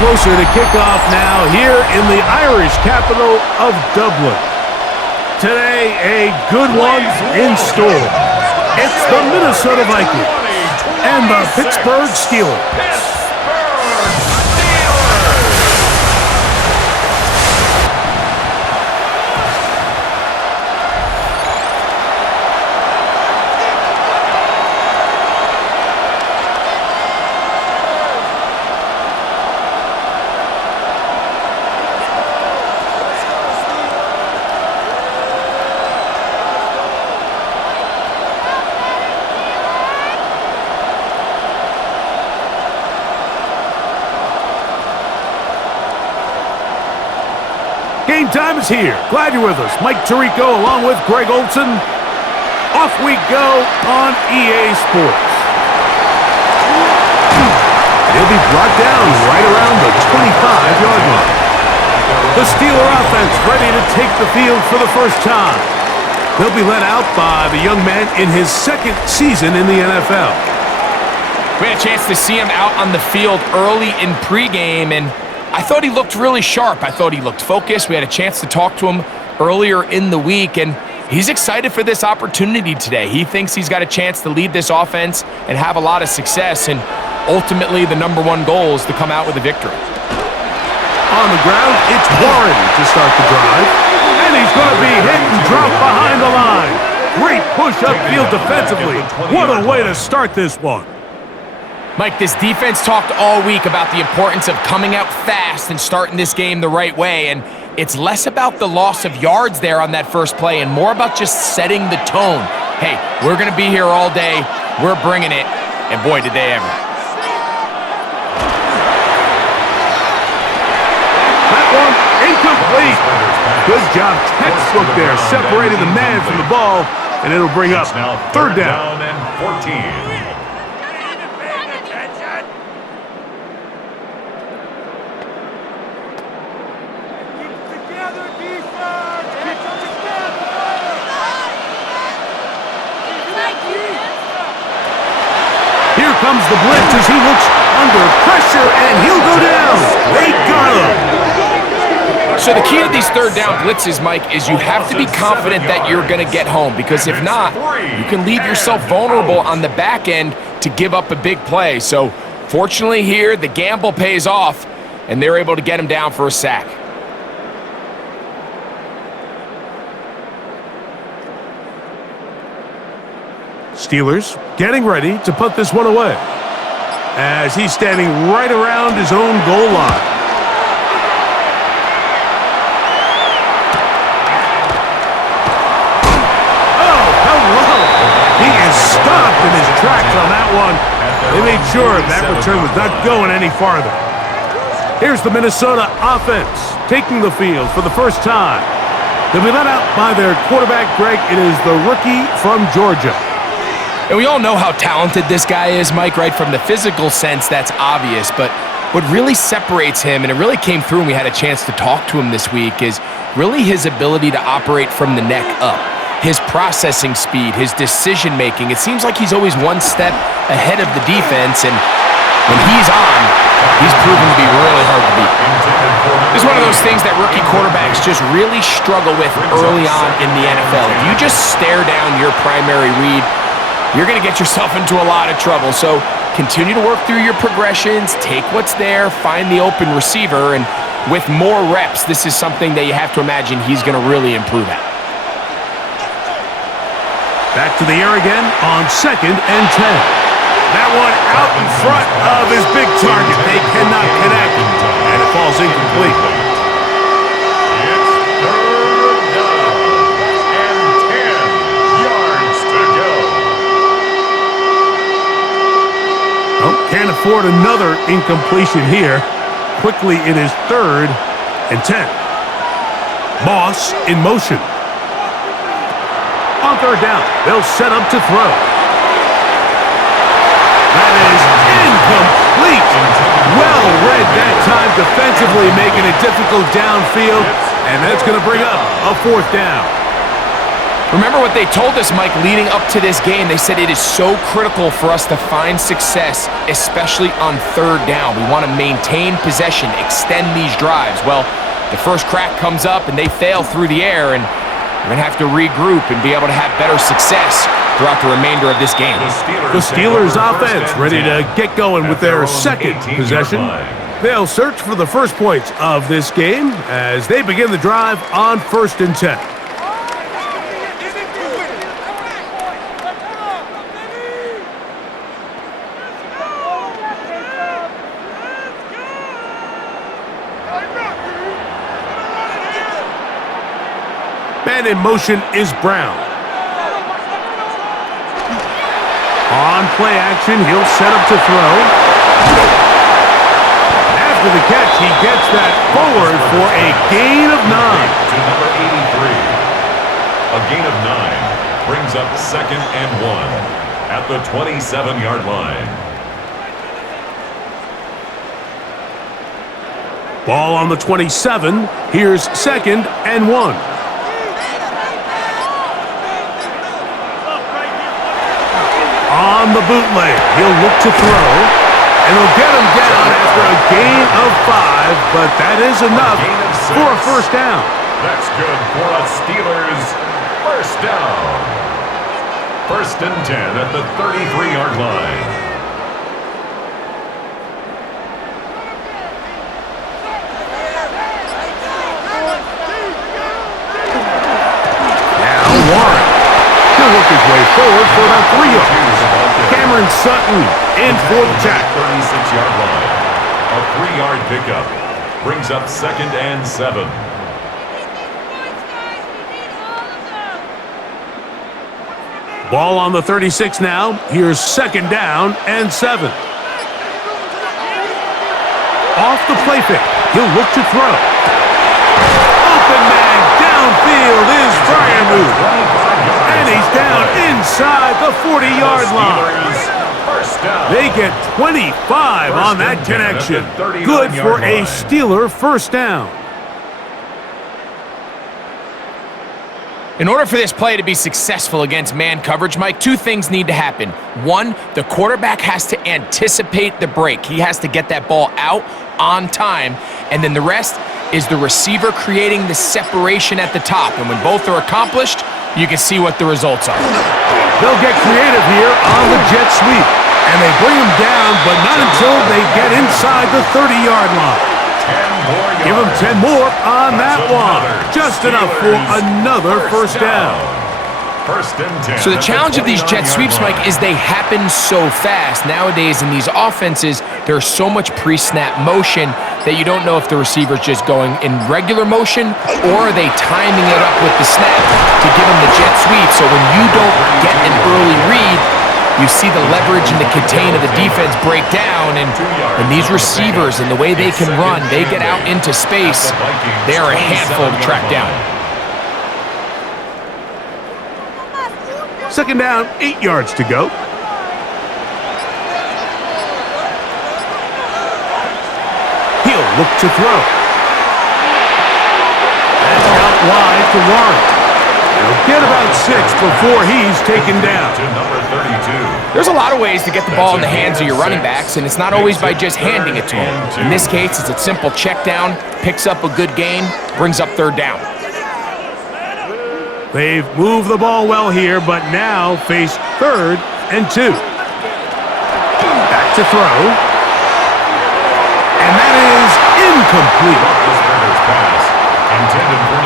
closer to kickoff now here in the Irish capital of Dublin. Today, a good one in store. It's the Minnesota Vikings and the Pittsburgh Steelers. Game time is here. Glad you're with us. Mike Tirico along with Greg Olson. Off we go on EA Sports. He'll be brought down right around the 25-yard line. The Steeler offense ready to take the field for the first time. They'll be led out by the young man in his second season in the NFL. We had a chance to see him out on the field early in pregame, and I thought he looked really sharp. I thought he looked focused. We had a chance to talk to him earlier in the week, and he's excited for this opportunity today. He thinks he's got a chance to lead this offense and have a lot of success, and ultimately the #1 goal is to come out with a victory. On the ground, it's Warren to start the drive, and he's going to be hit and dropped behind the line. Great push upfield defensively. What a way to start this one. Mike, this defense talked all week about the importance of coming out fast and starting this game the right way, and it's less about the loss of yards there on that first play and more about just setting the tone. Hey, we're going to be here all day. We're bringing it, and boy, did they ever. That one incomplete. Good job, textbook there, separating the man from the ball, and it'll bring up third down and 14. Here comes the blitz as he looks under pressure, and he'll go down. They got him. So the key to these third down blitzes, Mike, is you have to be confident that you're going to get home, because if not, you can leave yourself vulnerable on the back end to give up a big play. So fortunately here, the gamble pays off, and they're able to get him down for a sack. Steelers getting ready to put this one away as he's standing right around his own goal line. Oh, hello! He is stopped in his tracks on that one. They made sure that return was not going any farther. Here's the Minnesota offense taking the field for the first time. They'll be let out by their quarterback, Greg. It is the rookie from Georgia. And we all know how talented this guy is, Mike, right? From the physical sense, that's obvious. But what really separates him, and it really came through when we had a chance to talk to him this week, is really his ability to operate from the neck up. His processing speed, his decision-making. It seems like he's always one step ahead of the defense, and when he's on, he's proven to be really hard to beat. This is one of those things that rookie quarterbacks just really struggle with early on in the NFL. If you just stare down your primary read, you're going to get yourself into a lot of trouble. So continue to work through your progressions, take what's there, find the open receiver, and with more reps, this is something that you have to imagine he's going to really improve at. Back to the air again on 2nd and 10. That one out in front of his big target. They cannot connect, and it falls incomplete. Can't afford another incompletion here. Quickly, it is 3rd and 10. Moss in motion. On 3rd down, they'll set up to throw. That is incomplete. Well read that time defensively, making it difficult downfield, and that's going to bring up a 4th down. Remember what they told us, Mike, leading up to this game. They said it is so critical for us to find success, especially on third down. We want to maintain possession, extend these drives. Well, the first crack comes up and they fail through the air, and we're going to have to regroup and be able to have better success throughout the remainder of this game. The Steelers offense ready to get going with their second possession. They'll search for the first points of this game as they begin the drive on 1st and 10. Man in motion is Brown. On play action, he'll set up to throw. After the catch, he gets that forward for a gain of 9. To number 83. A gain of 9 brings up 2nd and 1 at the 27-yard line. Ball on the 27. Here's 2nd and 1. On the bootleg, he'll look to throw, and he'll get him down after a gain of 5, but that is enough for a first down. That's good for a Steelers first down. 1st and 10 at the 33-yard line. Now Warren. He'll work his way forward for about 3 yards. Cameron Sutton in for the tackle. 36-yard line. A 3-yard pickup brings up 2nd and 7. Ball on the 36 now. Here's 2nd down and 7. Off the play fake. He'll look to throw. Open man downfield is Fryermuth. And he's down inside the 40-yard line. They get 25 on that connection. Good for a Steeler first down. In order for this play to be successful against man coverage, Mike, 2 things need to happen. 1, the quarterback has to anticipate the break. He has to get that ball out on time. And then the rest is the receiver creating the separation at the top. And when both are accomplished, you can see what the results are. They'll get creative here on the jet sweep. And they bring him down, but not until they get inside the 30-yard line. Give him 10 more on that one. Just enough for another first down. 1st and 10. So the challenge of these jet sweeps, Mike, is they happen so fast. Nowadays in these offenses, there's so much pre-snap motion that you don't know if the receiver's just going in regular motion or are they timing it up with the snap to give him the jet sweep. So when you don't get an early read, you see the leverage and the contain of the defense break down, and these receivers and the way they can run, they get out into space, they are a handful to track down. 2nd down, 8 yards to go. He'll look to throw. That's out wide to Warren. He'll get about 6 before he's taken down. To number 32. There's a lot of ways to get the ball in the hands of your running backs, and it's not always by just handing it to them. In this case, it's a simple check down, picks up a good gain, brings up 3rd down. They've moved the ball well here, but now face 3rd and 2. Back to throw. And that is incomplete.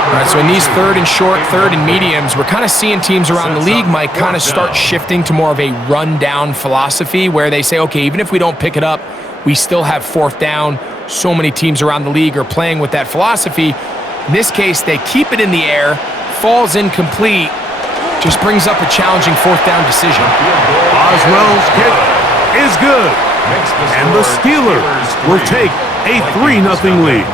All right, so in these 3rd and short, 3rd and mediums, we're kind of seeing teams around the league, Mike, kind of start shifting to more of a run-down philosophy where they say, okay, even if we don't pick it up, we still have 4th down. So many teams around the league are playing with that philosophy. In this case, they keep it in the air, falls incomplete, just brings up a challenging 4th down decision. Oswell's kick is good, and the Steelers will take a 3-0 lead.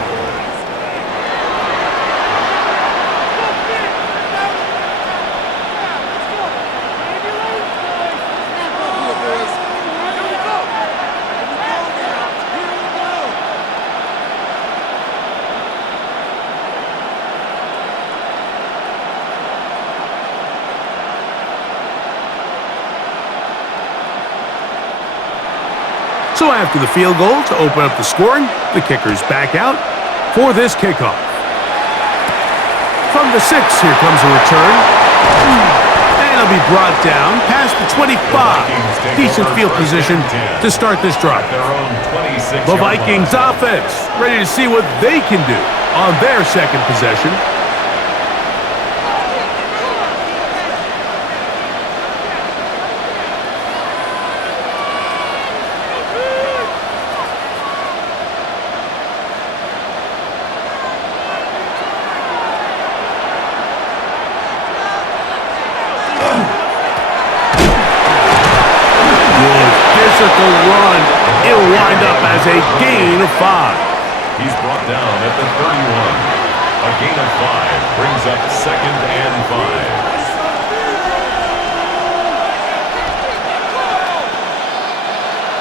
after the field goal to open up the scoring, the kicker's back out for this kickoff. From the 6, here comes a return. And it'll be brought down past the 25. Decent field position to start this drive. The Vikings offense ready to see what they can do on their second possession. Physical run. It'll wind up as a gain of 5. He's brought down at the 31. A gain of 5 brings up 2nd and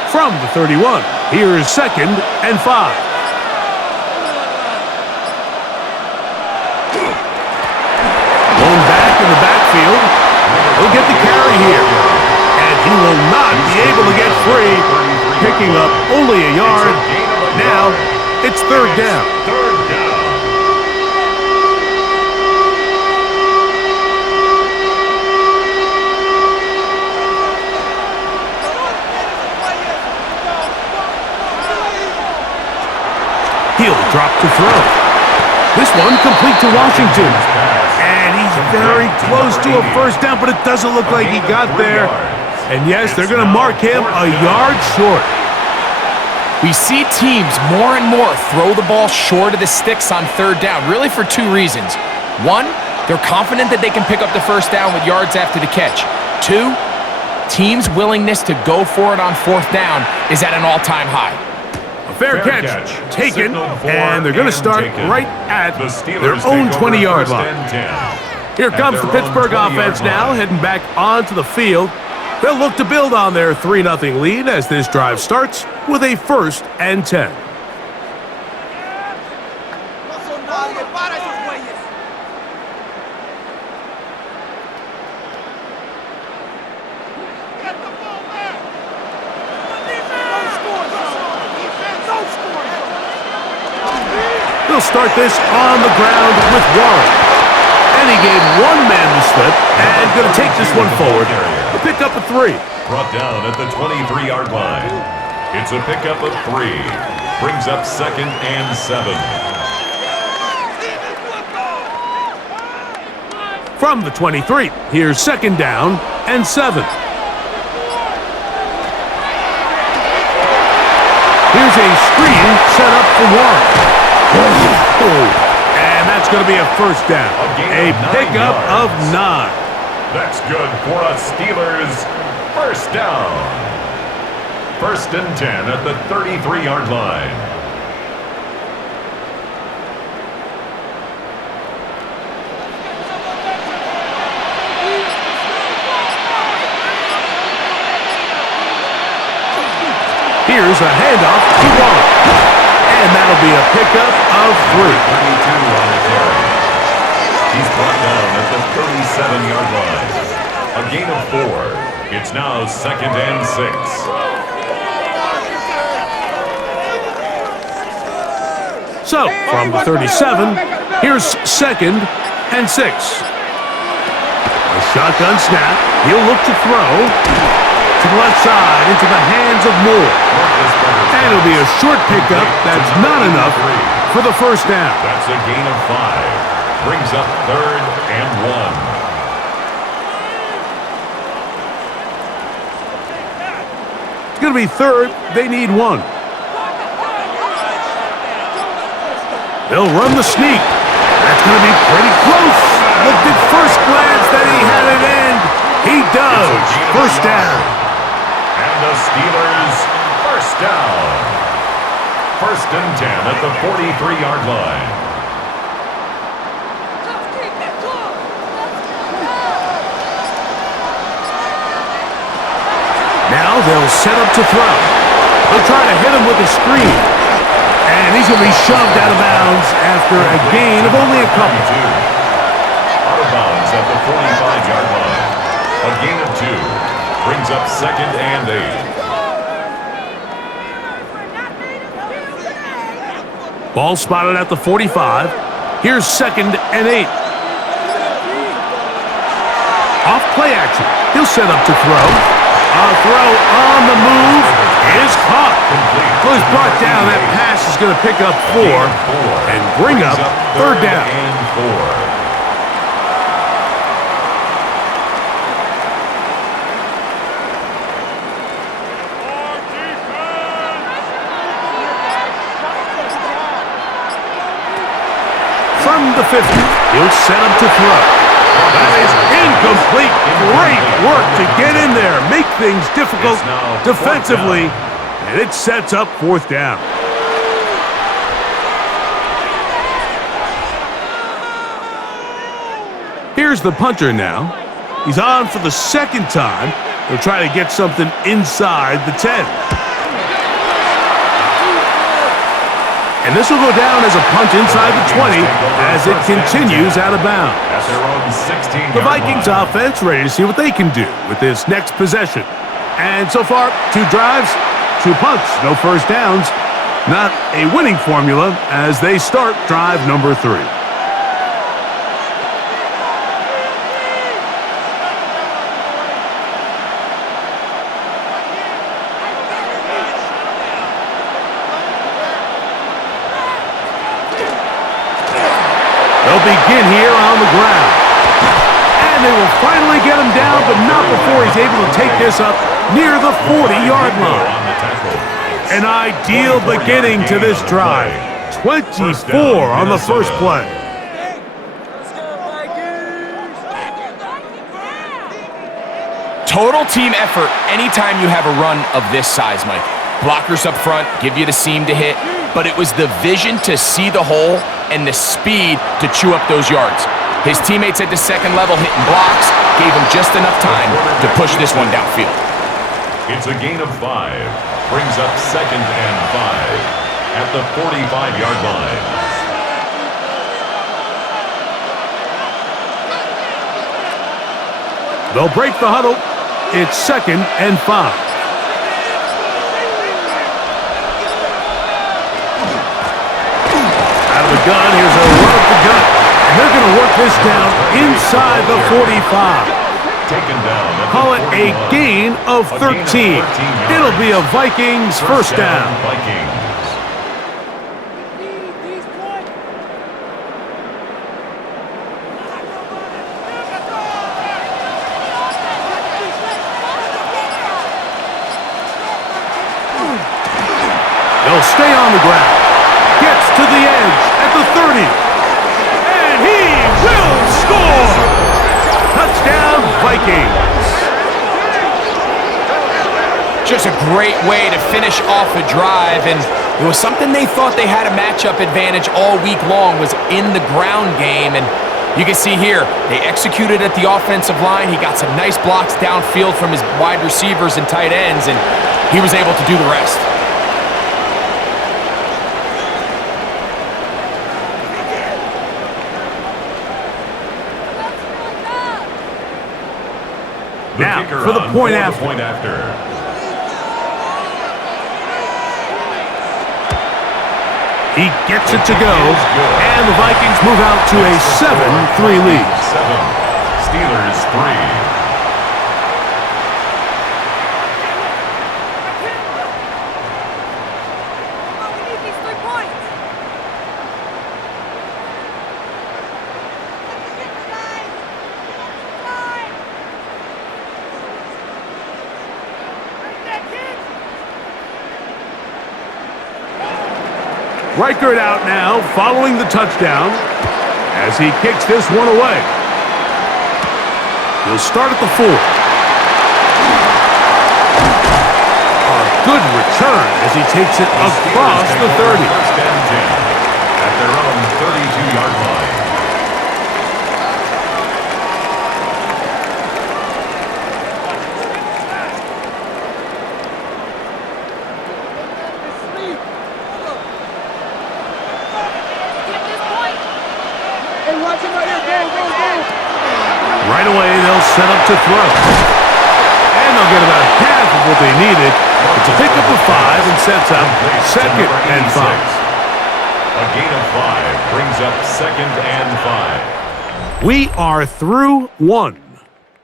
5. From the 31, here's 2nd and 5. Going back in the backfield. He'll get the carry here. He will not be able to get free, picking up only a yard. Now, it's 3rd down. He'll drop to throw. This one complete to Washington. And he's very close to a first down, but it doesn't look like he got there. And yes, they're going to mark him a yard short. We see teams more and more throw the ball short of the sticks on 3rd down, really for 2 reasons. 1, they're confident that they can pick up the first down with yards after the catch. 2, teams' willingness to go for it on 4th down is at an all-time high. A fair catch taken, and they're going to start right at their own 20-yard line. Here comes the Pittsburgh offense now, heading back onto the field. They'll look to build on their 3-0 lead as this drive starts with a 1st and 10. They'll start this on the ground with Warren. And he gave one man the slip and going to take this one forward. A pickup of 3. Brought down at the 23-yard line. It's a pickup of 3. Brings up 2nd and 7. From the 23, here's 2nd down and 7. Here's a screen set up for Warren. And that's going to be a first down. A pickup of 9. That's good for a Steelers first down. 1st and 10 at the 33-yard line. Here's a handoff to Warren. And that'll be a pickup of 3. 32 on the carry. He's brought down at the 37-yard line. A gain of 4. It's now 2nd and 6. So, from the 37, here's 2nd and 6. A shotgun snap. He'll look to throw to the left side into the hands of Moore. And it'll be a short pickup that's not enough for the first down. That's a gain of 5. Brings up 3rd and 1. It's going to be 3rd. They need 1. They'll run the sneak. That's going to be pretty close. Looked at first glance that he had it end. He does. First down. And the Steelers first down. 1st and 10 at the 43-yard line. Now they'll set up to throw. They'll try to hit him with a screen. And he's going to be shoved out of bounds after a gain of only a couple. Out of bounds at the 45-yard line. A gain of 2. Brings up 2nd and 8. Ball spotted at the 45. Here's 2nd and 8. Off play action. He'll set up to throw. A throw on the move is caught. Well, he's brought down. That pass is going to pick up 4 and bring up 3rd down. From the 50, he'll set up to throw. That is incomplete. Great work to get in there, make things difficult defensively, and it sets up 4th down. Here's the punter now. He's on for the 2nd time. He'll try to get something inside the 10. And this will go down as a punt inside the 20 as it continues out of bounds. The Vikings offense ready to see what they can do with this next possession. And so far, 2 drives, 2 punts, no first downs. Not a winning formula as they start drive number 3. They'll begin here on the ground. And they will finally get him down, but not before he's able to take this up near the 40-yard line. An ideal beginning to this drive. 24 on the first play. Total team effort anytime you have a run of this size, Mike. Blockers up front, give you the seam to hit, but it was the vision to see the hole and the speed to chew up those yards. His teammates at the 2nd level hitting blocks gave him just enough time to push this one downfield. It's a gain of 5. Brings up 2nd and 5 at the 45-yard line. They'll break the huddle. It's 2nd and 5. The gun, here's a run up the gut, and they're going to work this down inside the 45. Taken down. Call it a gain of 13. It'll be a Vikings first down. Vikings. They'll stay on the ground. Gets to the edge at the 30. And he will score! Touchdown, Vikings. Just a great way to finish off a drive, and it was something they thought they had a matchup advantage all week long, was in the ground game. And you can see here, they executed at the offensive line. He got some nice blocks downfield from his wide receivers and tight ends, and he was able to do the rest. Now, for the point after. He gets it to go, and the Vikings move out to a 7-3 lead. 7, Steelers 3. Reichert out now, following the touchdown, as he kicks this one away. He'll start at the 4. A good return as he takes it across the 30. First and 10 at their own 32-yard line. Right away, they'll set up to throw. And they'll get about half of what they needed. It's a pickup of 5 and sets up 2nd and 5. A gain of 5 brings up 2nd and 5. We are through one.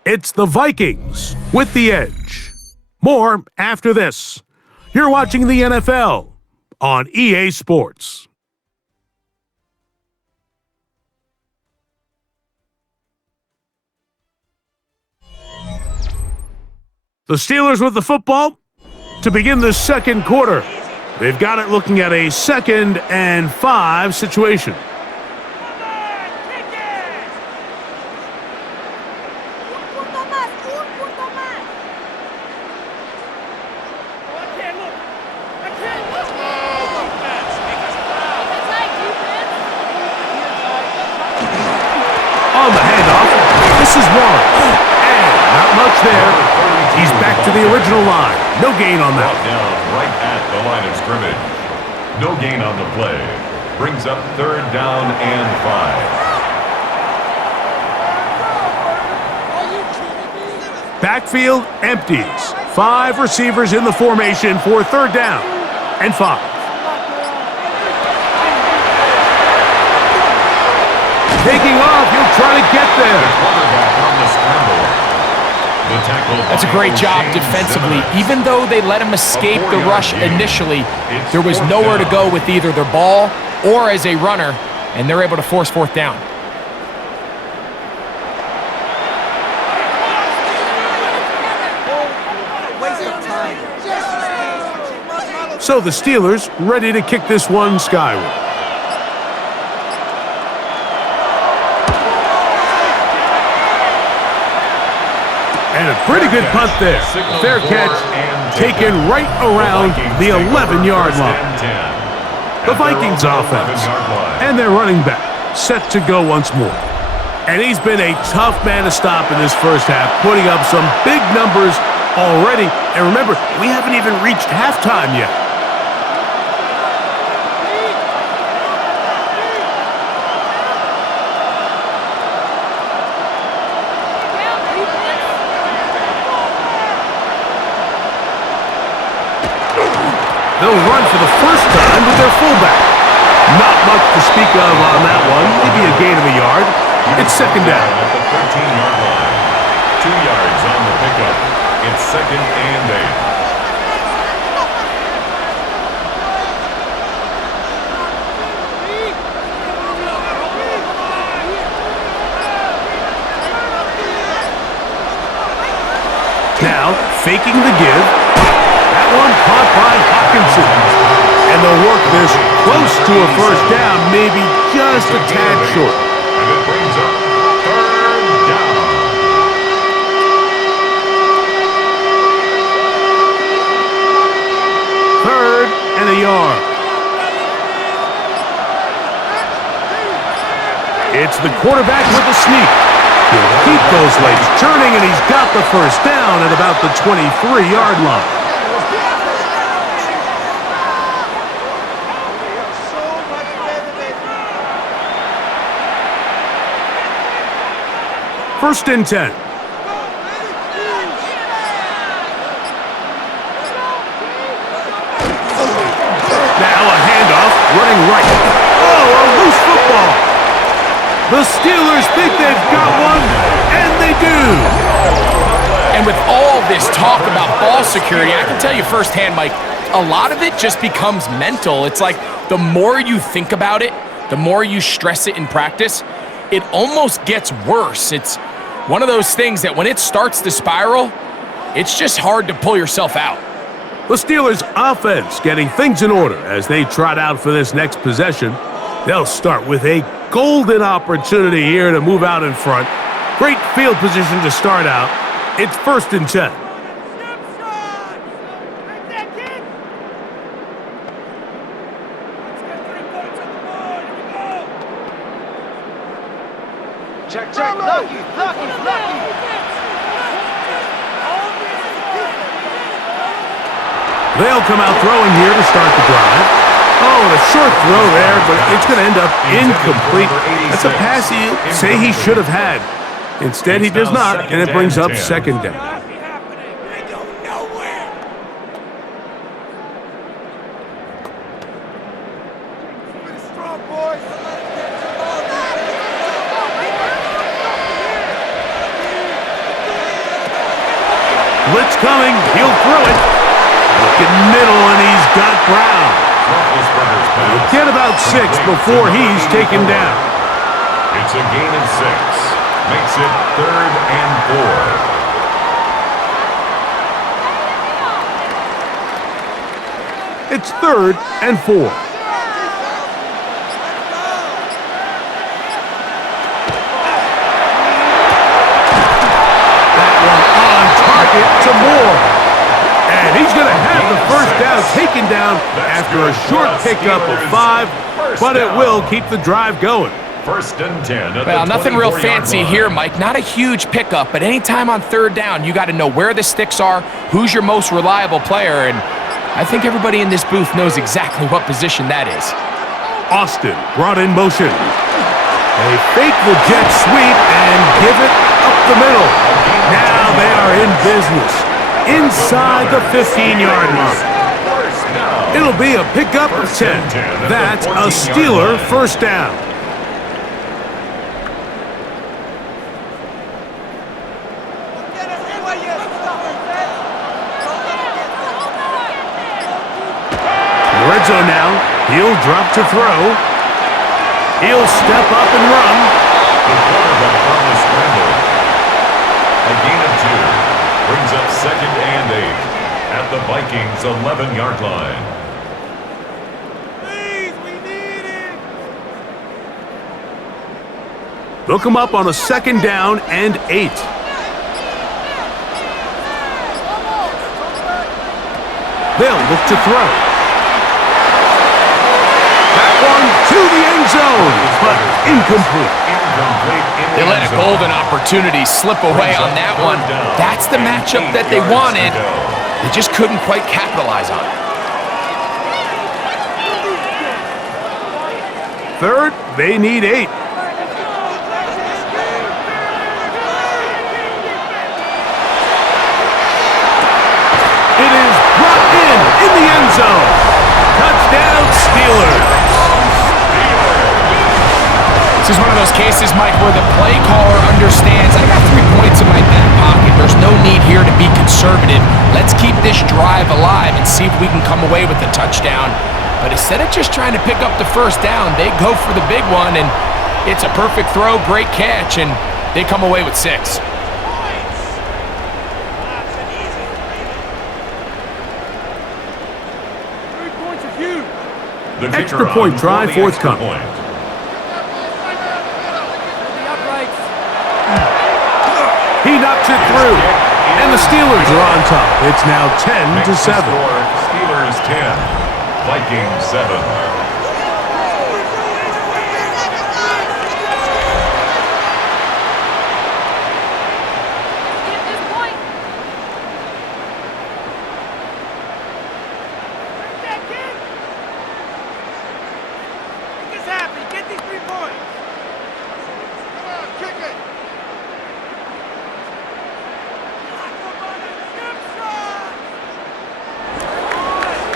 It's the Vikings with the edge. More after this. You're watching the NFL on EA Sports. The Steelers with the football to begin the second quarter. They've got it looking at a 2nd and 5 situation. On the handoff, this is one. And not much there. He's back to the original line. No gain on that. Brought down right at the line of scrimmage. No gain on the play. Brings up 3rd down and 5. Backfield empties. 5 receivers in the formation for 3rd down and 5. Taking off, he'll try to get there. Quarterback on the scramble. The tackle. That's a great job defensively. Even though they let him escape the rush initially, there was nowhere to go with either their ball or as a runner, and they're able to force 4th down. So the Steelers ready to kick this one skyward. And a pretty good punt there. Fair catch, taken right around the 11-yard line. The Vikings offense and their running back set to go once more. And he's been a tough man to stop in this first half, putting up some big numbers already. And remember, we haven't even reached halftime yet. They'll run for the first time with their fullback. Not much to speak of on that one. Maybe a gain of a yard. It's 2nd down. At the 13-yard line. 2 yards on the pickup. It's 2nd and 8. Now, faking the give. That one caught by Hawkinson. And they'll work this close to a first down, maybe just a tad short. And it brings up 3rd down. Third and a yard. It's the quarterback with the sneak. He'll keep those legs turning, and he's got the first down at about the 23-yard line. First and 10. Now a handoff, running right. Oh, a loose football. The Steelers think they've got one, and they do. And with all this talk about ball security, I can tell you firsthand, Mike, a lot of it just becomes mental. It's like the more you think about it, the more you stress it in practice, it almost gets worse. It's one of those things that when it starts to spiral, it's just hard to pull yourself out. The Steelers' offense getting things in order as they trot out for this next possession. They'll start with a golden opportunity here to move out in front. Great field position to start out. It's 1st and 10. Check, lucky. They'll come out throwing here to start the drive. Oh, and a short throw there, but it's going to end up incomplete. That's a pass he say he should have had. Instead, he does not, and it brings up 2nd down. Blitz coming. He'll throw it. Looking middle, and he's got Brown. He'll get about 6 before he's taken down. It's a gain of 6. Makes it 3rd and 4. It's 3rd and 4. That one on target to Moore. And he's going to have the first down taken down after a short pickup of 5, but it will keep the drive going. 1st and 10. Well, nothing real fancy here, Mike. Not a huge pickup, but anytime on 3rd down, you got to know where the sticks are, who's your most reliable player, and I think everybody in this booth knows exactly what position that is. Austin brought in motion. They fake the jet sweep and give it up the middle. Now they are in business inside the 15-yard line. It'll be a pickup of 10. That's a Steeler first down. Red zone now. He'll drop to throw. He'll step up and run. The quarterback on the scramble. A gain of 2. Brings up 2nd and 8 at the Vikings' 11-yard line. Please, we need it. Look him up on a 2nd down and 8. They'll look to throw. That one to the end zone, but incomplete. They let a golden opportunity slip away on that one. That's the matchup that they wanted. They just couldn't quite capitalize on it. 3rd, they need 8. It is brought in the end zone. Touchdown, Steelers. This is one of those cases, Mike, where the play caller understands, I got 3 points in my back pocket. There's no need here to be conservative. Let's keep this drive alive and see if we can come away with a touchdown. But instead of just trying to pick up the first down, they go for the big one, and it's a perfect throw, great catch, and they come away with 6. Extra point try forthcoming. He knocks it through, and the Steelers are on top. It's now 10-7. Steelers 10, Vikings 7.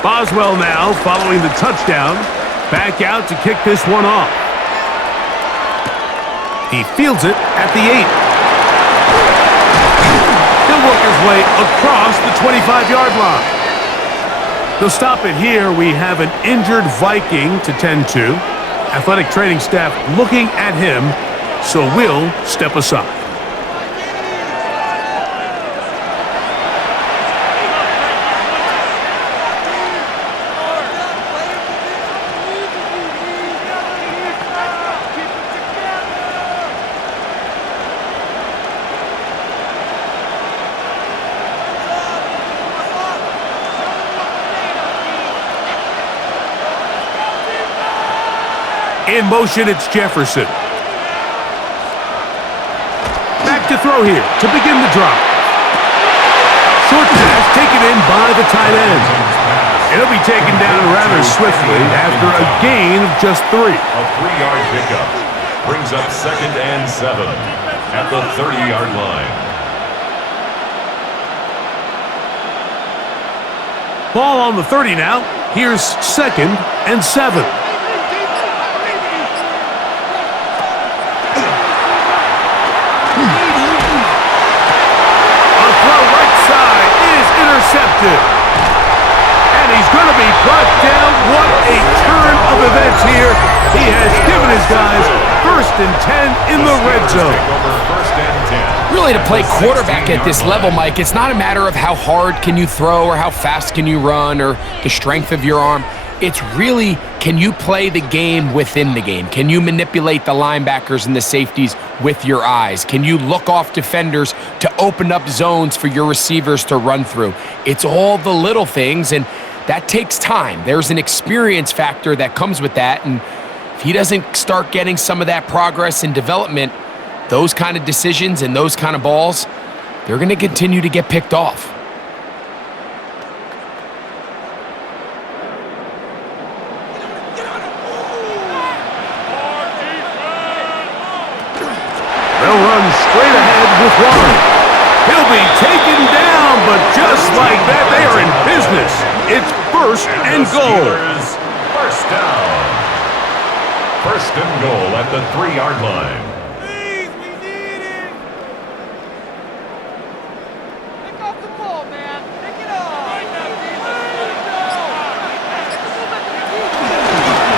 Boswell now following the touchdown. Back out to kick this one off. He fields it at the 8. He'll work his way across the 25-yard line. They'll stop it here. We have an injured Viking to tend to. Athletic training staff looking at him, so we'll step aside. In motion, it's Jefferson. Back to throw here to begin the drop. Short pass taken in by the tight end. It'll be taken down rather swiftly after a gain of just 3. A 3-yard pickup brings up 2nd and 7 at the 30-yard line. Ball on the 30 now. Here's 2nd and 7. A throw right side, intercepted. And he's going to be brought down. What a turn of events here. He has given his guys 1st and 10 in the red zone. Really, to play quarterback at this level, Mike, it's not a matter of how hard can you throw or how fast can you run or the strength of your arm. It's really, can you play the game within the game? Can you manipulate the linebackers and the safeties with your eyes? Can you look off defenders to open up zones for your receivers to run through? It's all the little things, and that takes time. There's an experience factor that comes with that, and if he doesn't start getting some of that progress and development, those kind of decisions and those kind of balls, they're going to continue to get picked off. They'll run straight ahead with Warren. He'll be taken down, but just like that, they are in business. It's 1st and goal. First down. 1st and goal at the 3-yard line. Please, we need it. Pick up the ball, man. Pick it up.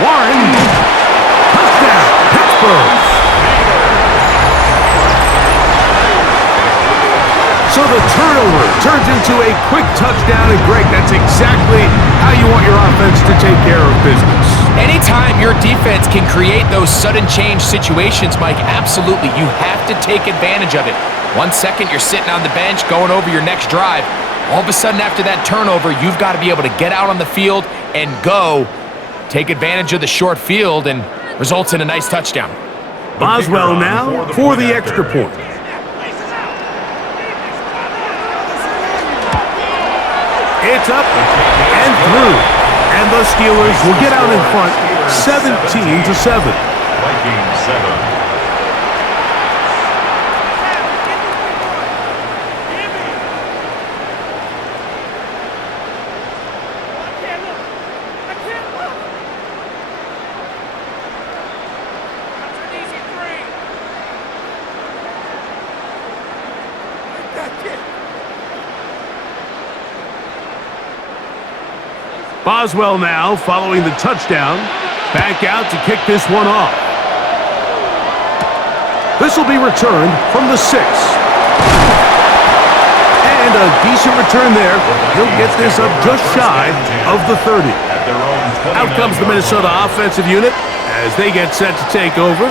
Warren. Touchdown, Pittsburgh. So the turnover turns into a quick touchdown, and Greg, that's exactly how you want your offense to take care of business. Anytime your defense can create those sudden change situations, Mike, absolutely, you have to take advantage of it. 1 second, you're sitting on the bench going over your next drive. All of a sudden, after that turnover, you've got to be able to get out on the field and go, take advantage of the short field, and results in a nice touchdown. Boswell now for the extra point. It's up and through. And the Steelers will get out in front 17-7. Vikings 7. Boswell now following the touchdown. Back out to kick this one off. This will be returned from the 6. And a decent return there. He'll get this up just shy of the 30. Out comes the Minnesota offensive unit as they get set to take over.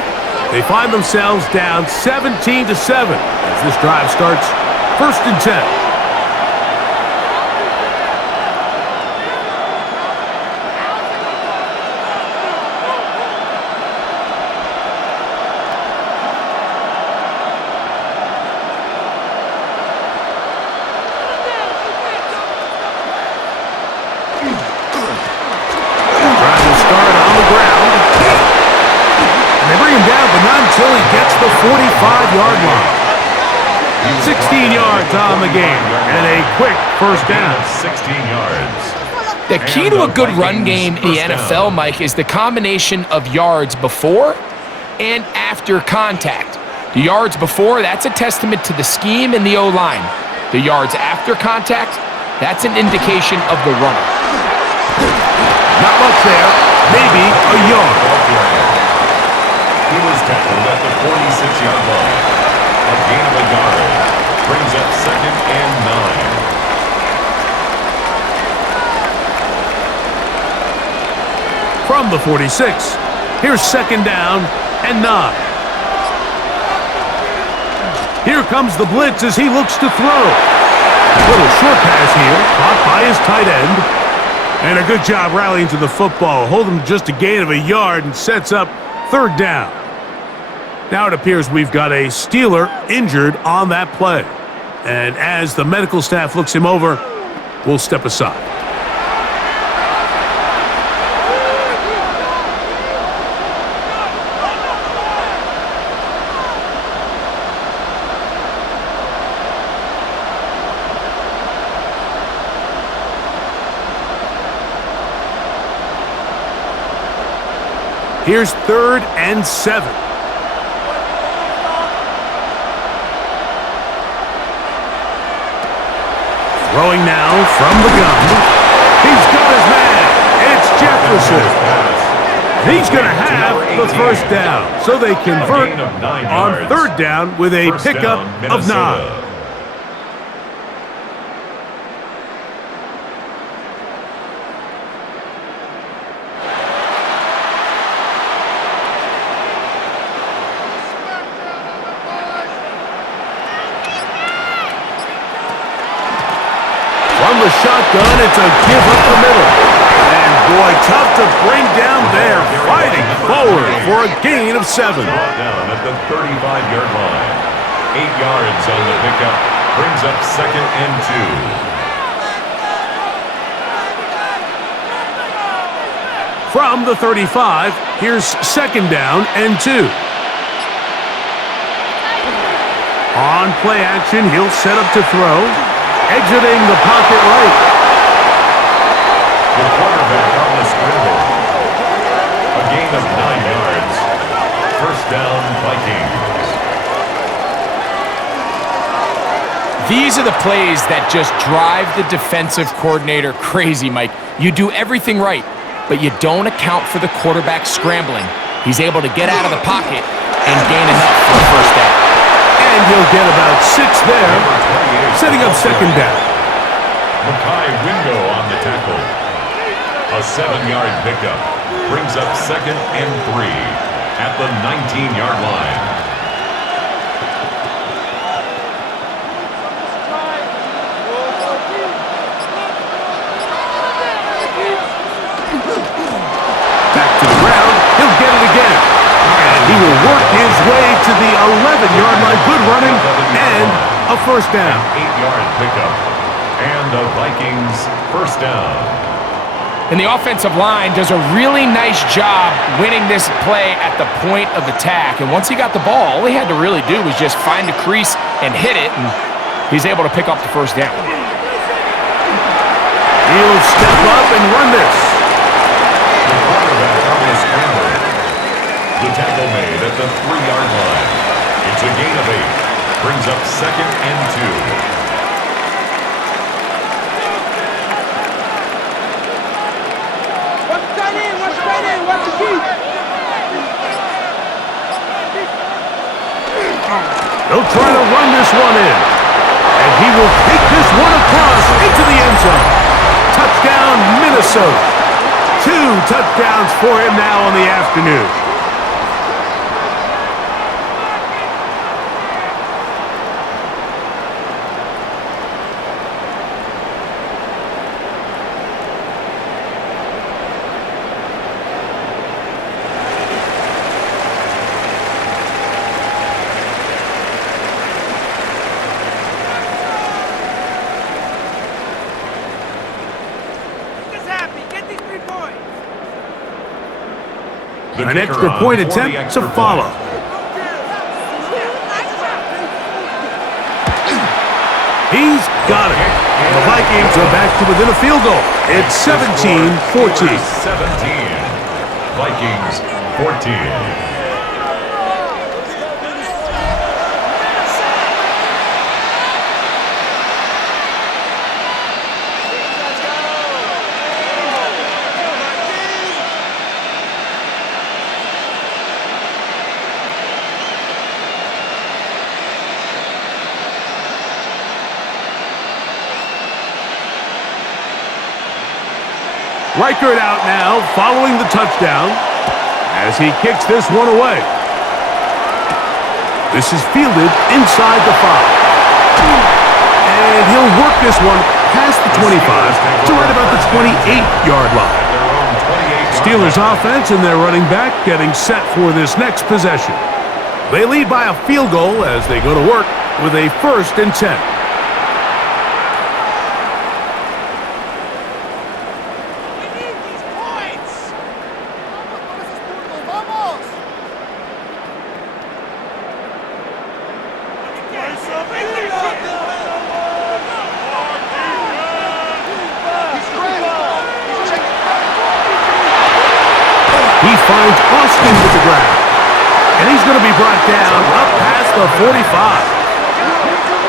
They find themselves down 17-7 as this drive starts 1st and 10. Until he gets the 45-yard line. 16 yards on the game, and a quick 1st down. 16 yards. The key to a good run game in the NFL, Mike, is the combination of yards before and after contact. The yards before, that's a testament to the scheme and the O-line. The yards after contact, that's an indication of the runner. Not much there, maybe a yard. He was tackled at the 46-yard line. A gain of a yard brings up 2nd and 9. From the 46, here's 2nd down and 9. Here comes the blitz as he looks to throw. Little short pass here, caught by his tight end. And a good job rallying to the football. Hold him just a gain of a yard and sets up 3rd down. Now it appears we've got a Steeler injured on that play. And as the medical staff looks him over, we'll step aside. Here's 3rd and 7. Throwing now from the gun. He's got his man. It's Jefferson. He's going to have the first down. So they convert on third down with a pickup of 9. From the shotgun, it's a give up the middle. And boy, tough to bring down there. Fighting forward for a gain of 7. Down at the 35-yard line. 8 yards on the pickup. Brings up 2nd and 2. From the 35, here's 2nd down and 2. On play action, he'll set up to throw. Exiting the pocket right. The quarterback on the scramble. A gain of 9 yards. First down, Vikings. These are the plays that just drive the defensive coordinator crazy, Mike. You do everything right, but you don't account for the quarterback scrambling. He's able to get out of the pocket and gain enough for a first down. And he'll get about 6 there, setting up 2nd down. Makai Wingo on the tackle. A 7-yard pickup. Brings up 2nd and 3 at the 19-yard line. Back to the ground. He'll get it again. And he will work his way to the 11-yard line. Good running and a first down. 8-yard pickup. And the Vikings first down. And the offensive line does a really nice job winning this play at the point of attack. And once he got the ball, all he had to really do was just find the crease and hit it, and he's able to pick up the first down. He'll step up and run this. The quarterback on the scramble. The tackle made at the 3-yard line. It's a gain of 8. Brings up 2nd and 2. They'll try to run this one in. And he will take this one across into the end zone. Touchdown, Minnesota. 2 touchdowns for him now on the afternoon. An extra point attempt to follow. He's got it. The Vikings are back to within a field goal. It's 17-14. 17. Vikings 14. Reichert out now, following the touchdown, as he kicks this one away. This is fielded inside the 5. And he'll work this one past the 25 to right about the 28-yard line. Steelers offense and their running back getting set for this next possession. They lead by a field goal as they go to work with a 1st and 10. He finds Austin with the grab. And he's going to be brought down up past the 45.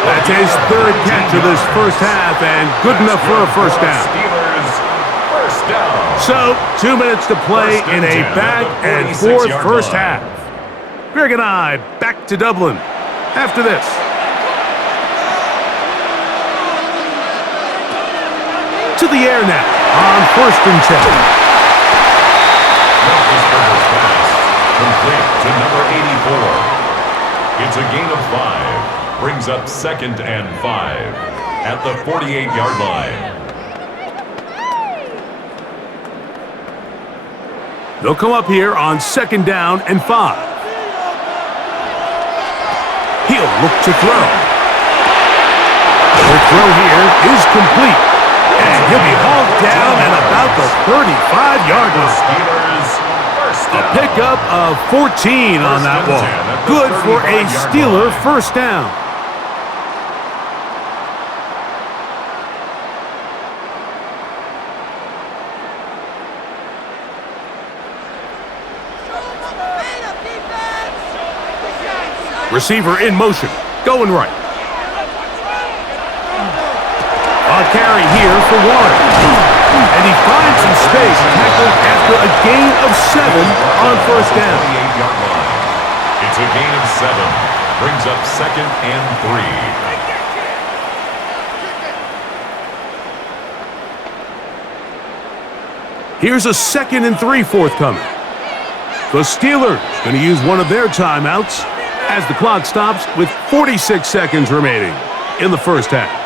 That That's his third catch of this first half, and good enough for a first down. Steelers, first down. So, 2 minutes to play in a back-and-forth first half. Greg and I back to Dublin after this. To the air now on 1st and 10. Roethlisberger's pass, complete to number 84. It's a gain of 5. Brings up 2nd and 5 at the 48-yard line. They'll come up here on 2nd down and 5. He'll look to throw. The throw here is complete. And he'll be hauled down at about the 35-yard line. Steelers, first down. A pickup of 14 on that one. Good for a Steeler first down. Receiver in motion, going right. A carry here for Warren. And he finds some space tackled after a gain of 7 on first down. 48-yard line. It's a gain of 7. Brings up 2nd and 3. Here's a 2nd and 3 forthcoming. The Steelers going to use one of their timeouts as the clock stops with 46 seconds remaining in the first half.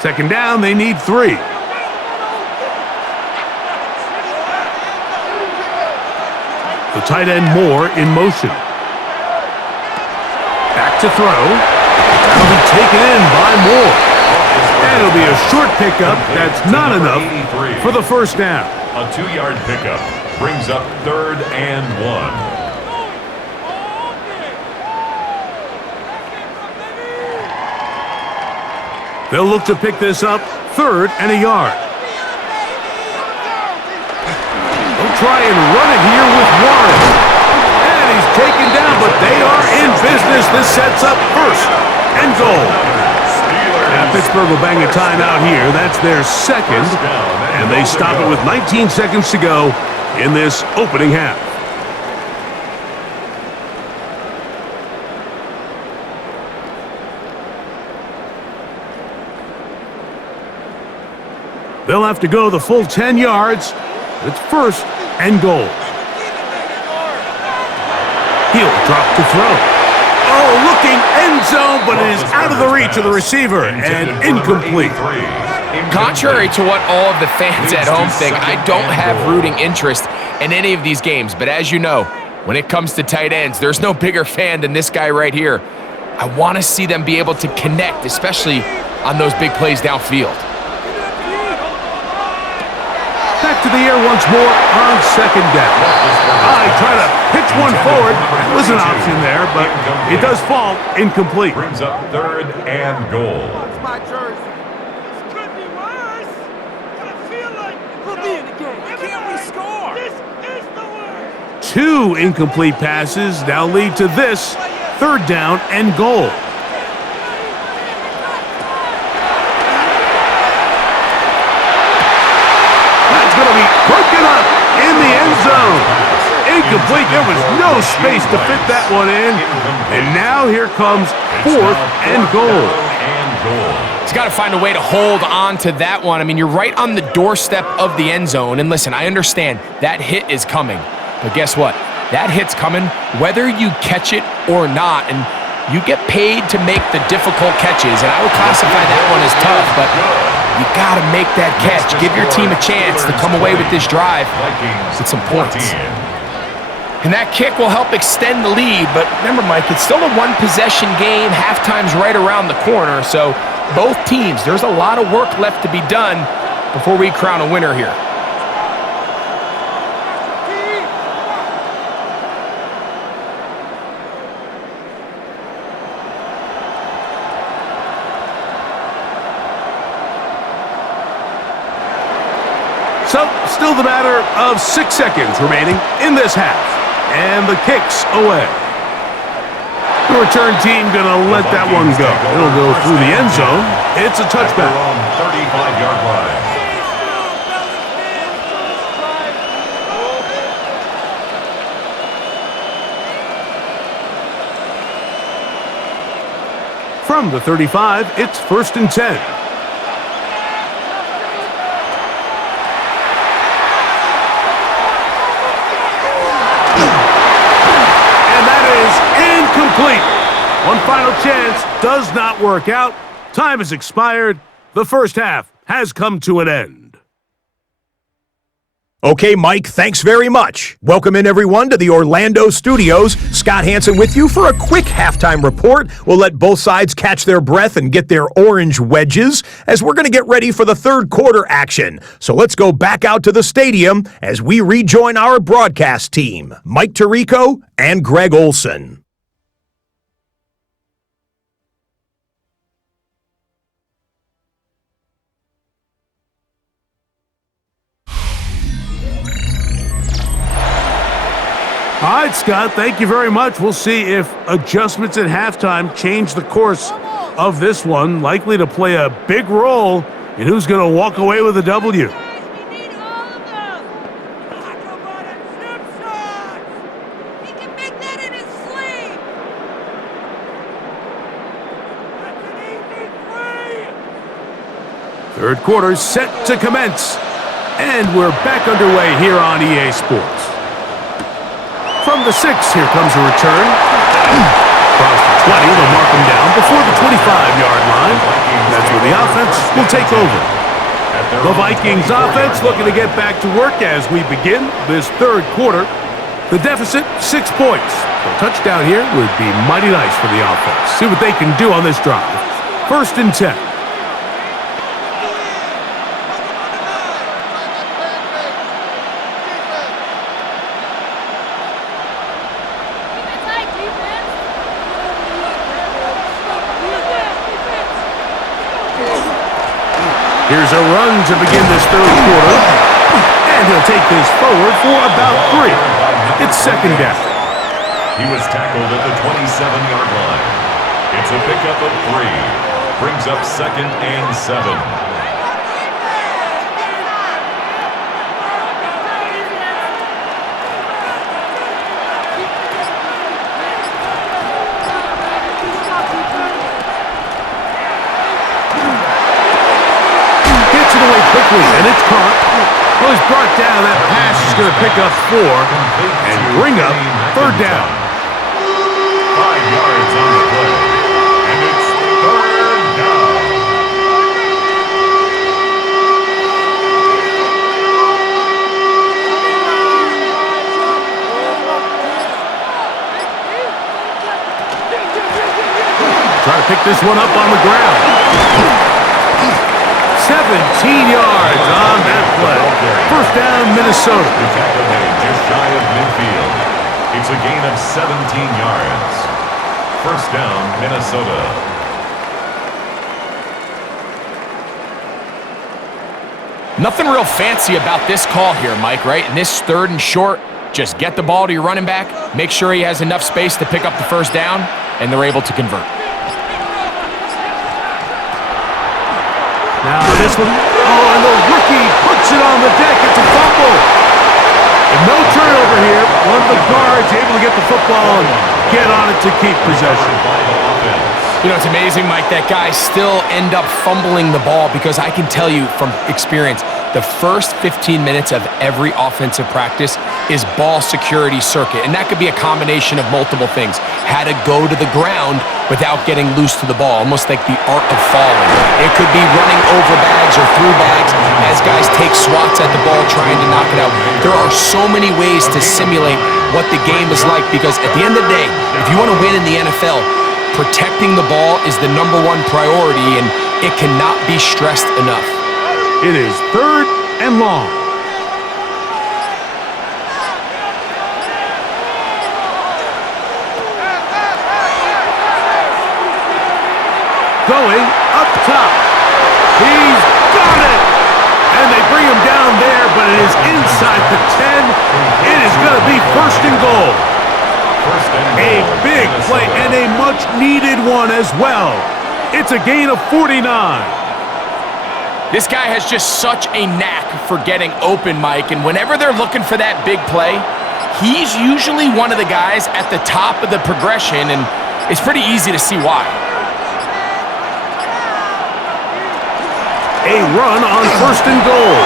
Second down, they need 3. The tight end Moore in motion. Back to throw. That'll be taken in by Moore. And it'll be a short pickup that's not enough for the first down. A 2-yard pickup brings up 3rd and 1. They'll look to pick this up 3rd and a yard. They'll try and run it here with Warren. And he's taken down, but they are in business. This sets up 1st and goal. Now Pittsburgh will bang a timeout here. That's their 2nd. And they stop it with 19 seconds to go in this opening half. They'll have to go the full 10 yards. It's 1st and goal. He'll drop to throw. Oh, looking end zone, but it is out of the reach of the receiver and incomplete. Contrary to what all of the fans at home think, I don't have rooting interest in any of these games. But as you know, when it comes to tight ends, there's no bigger fan than this guy right here. I want to see them be able to connect, especially on those big plays downfield. Back to the air once more on 2nd down. I try to pitch one forward. That was an option there, but it does fall incomplete. Brings up 3rd and goal. It's my jersey. This could be worse. But I feel like we'll be in the game. Can't we score? This is the worst. 2 incomplete passes now lead to this 3rd down and goal. Broken up in the end zone. Incomplete. There was no space to fit that one in. And now here comes 4th and goal. He's got to find a way to hold on to that one. I mean, you're right on the doorstep of the end zone. And listen, I understand that hit is coming. But guess what? That hit's coming whether you catch it or not. And you get paid to make the difficult catches. And I would classify that one as tough, but you got to make that catch. Give your team a chance to come away with this drive with some points. And that kick will help extend the lead. But remember, Mike, it's still a one-possession game. Halftime's right around the corner. So both teams, there's a lot of work left to be done before we crown a winner here. So, still the matter of 6 seconds remaining in this half. And the kick's away. The return team going to let that one go. It'll go through the end zone. It's a touchback. 35-yard line. From the 35, it's 1st and 10. And that is incomplete. One final chance does not work out. Time has expired. The first half has come to an end. Okay, Mike, thanks very much. Welcome in, everyone, to the Orlando studios. Scott Hansen with you for a quick halftime report. We'll let both sides catch their breath and get their orange wedges as we're going to get ready for the third quarter action. So let's go back out to the stadium as we rejoin our broadcast team, Mike Tirico and Greg Olson. All right, Scott, thank you very much. We'll see if adjustments at halftime change the course of this one, likely to play a big role in who's going to walk away with a W. We need all of them. Talk about a chip shot. He can make that in his sleep. That's an easy 3. Third quarter set to commence, and we're back underway here on EA Sports. From the 6, here comes a return. Across the 20, they'll mark him down before the 25-yard line. That's where the offense will take over. The Vikings offense looking to get back to work as we begin this third quarter. The deficit, 6 points. A touchdown here would be mighty nice for the offense. See what they can do on this drive. 1st and 10. Here's a run to begin this third quarter. And he'll take this forward for about 3. It's 2nd down. He was tackled at the 27-yard line. It's a pickup of 3. Brings up 2nd and 7. And it's caught. Well, he's brought down. That pass is going to pick up 4 and bring up 3rd down. 5 yards on the play. And it's 3rd down. Try to pick this one up on the ground. 17 yards on that play. 1st down, Minnesota. The tackle made just shy of midfield. It's a gain of 17 yards. 1st down, Minnesota. Nothing real fancy about this call here, Mike, right? In this 3rd and short, just get the ball to your running back, make sure he has enough space to pick up the 1st down, and they're able to convert. Now this one, and the rookie puts it on the deck. It's a fumble. And no turnover here. One of the guards able to get the football and get on it to keep possession. You know, it's amazing, Mike, that guys still end up fumbling the ball because I can tell you from experience, the first 15 minutes of every offensive practice is ball security circuit. And that could be a combination of multiple things. How to go to the ground without getting loose to the ball, almost like the art of falling. It could be running over bags or through bags as guys take swats at the ball trying to knock it out. There are so many ways to simulate what the game is like because at the end of the day, if you want to win in the NFL, protecting the ball is the #1 priority, and it cannot be stressed enough. It is 3rd and long. Going up top. He's got it! And they bring bring him down there, but it is inside the 10. It is going to be first and goal. A big play and a much-needed one as well. It's a gain of 49. This guy has just such a knack for getting open, Mike, and whenever they're looking for that big play, he's usually one of the guys at the top of the progression, and it's pretty easy to see why. A run on first and goal.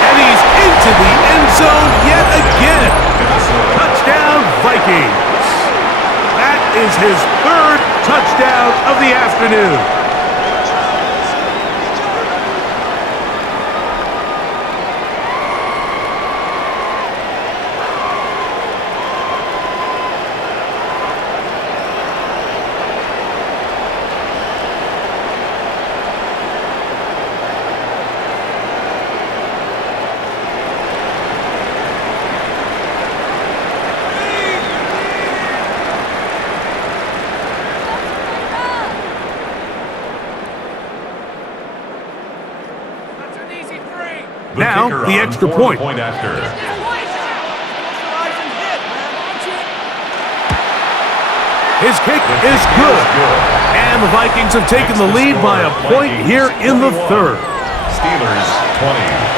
And he's into the end zone yet again. Touchdown, Vikings. That is his third touchdown of the afternoon. Now, the extra point. After. His kick is good. And the Vikings have taken the lead by a point here in the third. Steelers 20.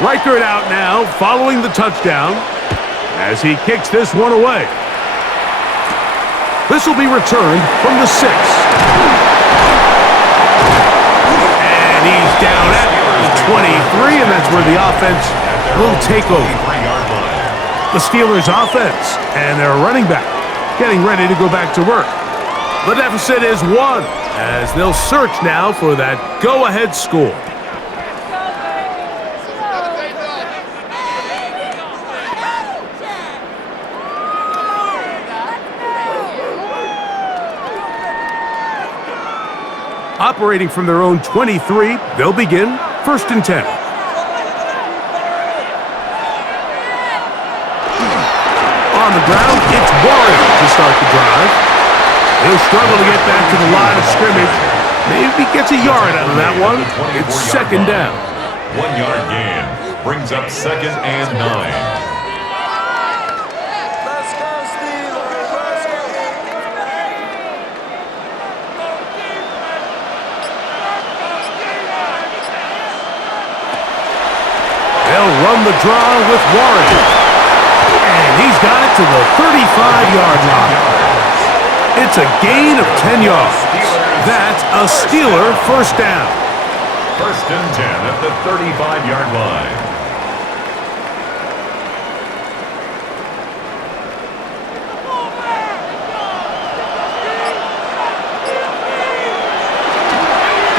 Riker it out now, following the touchdown, as he kicks this one away. This will be returned from the 6. And he's down at the 23, and that's where the offense will take over. The Steelers offense and their running back getting ready to go back to work. The deficit is 1, as they'll search now for that go-ahead score. Operating from their own 23, they'll begin first and 10. On the ground, it's Warren to start the drive. He'll struggle to get back to the line of scrimmage. Maybe gets a yard out of that one. It's second down. 1 yard gain brings up second and 9. They'll run the draw with Warren. And he's got it to the 35-yard line. It's a gain of 10 yards. That's a Steeler first down. First and 10 at the 35-yard line.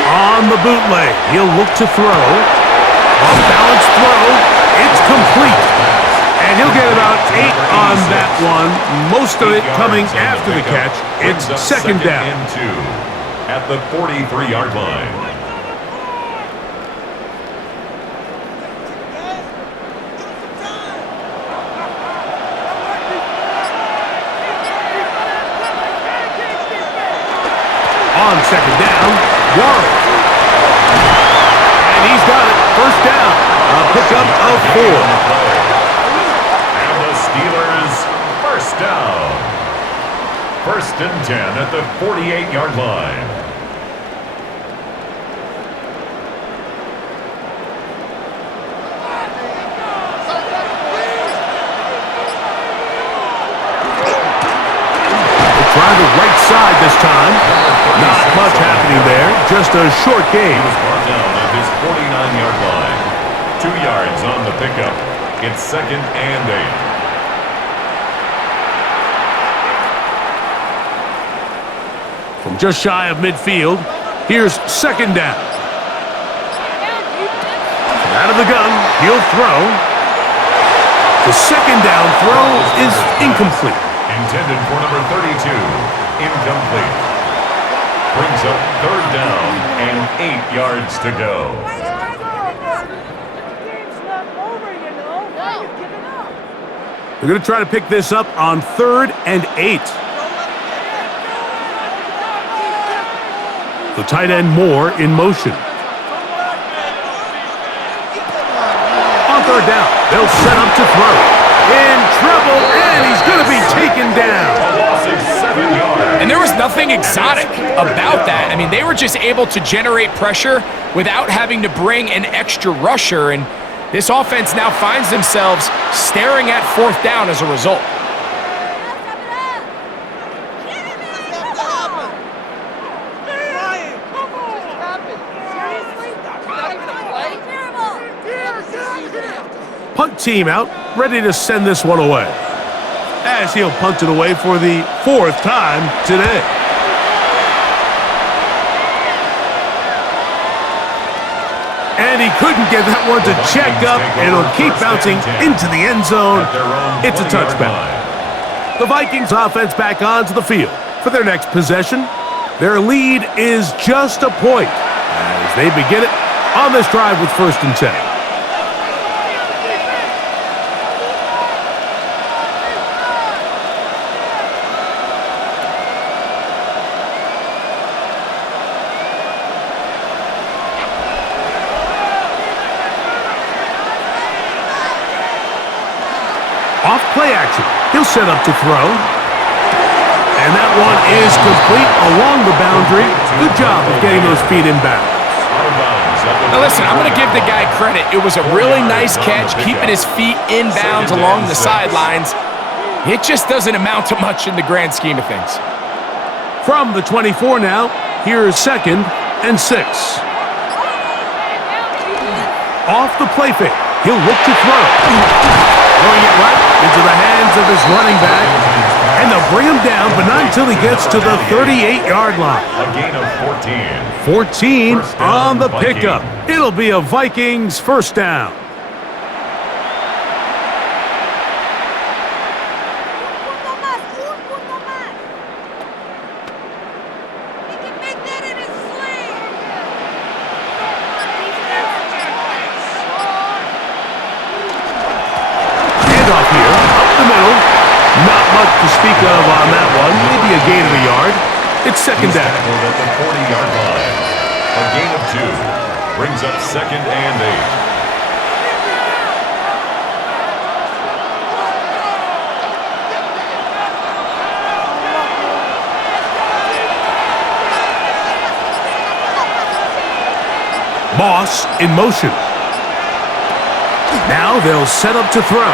On the bootleg, he'll look to throw. Off-balance throw, it's complete. And he'll get about 8 on that one, most of it coming after the catch. It's second down. And 2 at the 43-yard line. On second down, Warren. And he's got it. First down. A pickup of 4. And the Steelers first down. First and 10 at the 48-yard line. They try the right side this time. Not much happening there. Just a short game. He was brought down at his 49-yard line. 2 yards on the pickup. It's second and 8. From just shy of midfield, here's second down. Out of the gun, he'll throw. The second down throw is incomplete. Intended for number 32. Incomplete. Brings up third down and 8 yards to go. They're going to try to pick this up on 3rd and 8. The tight end Moore in motion. On 3rd down, they'll set up to throw. In trouble, and he's going to be taken down. A loss of 7 yards. And there was nothing exotic about that. I mean, they were just able to generate pressure without having to bring an extra rusher, and this offense now finds themselves staring at 4th down as a result. Punt team out, ready to send this one away. As he'll punt it away for the 4th time today. And he couldn't get that one to check up. It'll keep bouncing into the end zone. It's a touchback. The Vikings offense back onto the field for their next possession. Their lead is just a point as they begin it on this drive with 1st and 10. Off play action. He'll set up to throw. And that one is complete along the boundary. Good job of getting those feet in bounds. Now listen, I'm going to give the guy credit. It was a really nice catch, keeping his feet in bounds along the sidelines. It just doesn't amount to much in the grand scheme of things. From the 24 now, here's 2nd and 6. Off the play fake. He'll look to throw. Throwing it right into the hands of his running back. And they'll bring him down, but not until he gets to the 38-yard line. A gain of 14. 14 on the pickup. It'll be a Vikings 1st down. Handoff here, up the middle. Not much to speak of on that one. Maybe a gain of a yard. It's 2nd down. Tackled at the 40-yard line. A gain of 2. Brings up 2nd and 8. Moss in motion. Now they'll set up to throw.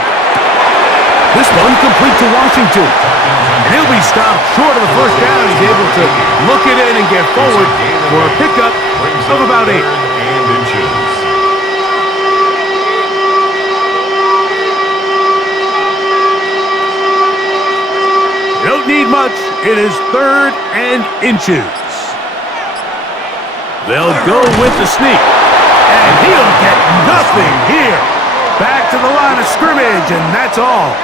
This one complete to Washington. And he'll be stopped short of the 1st down. He's able to look it in and get forward for a pickup of about 8. And inches. Don't need much. It is 3rd and inches. They'll go with the sneak. And he'll get nothing here. Back to the line of scrimmage, and that's all.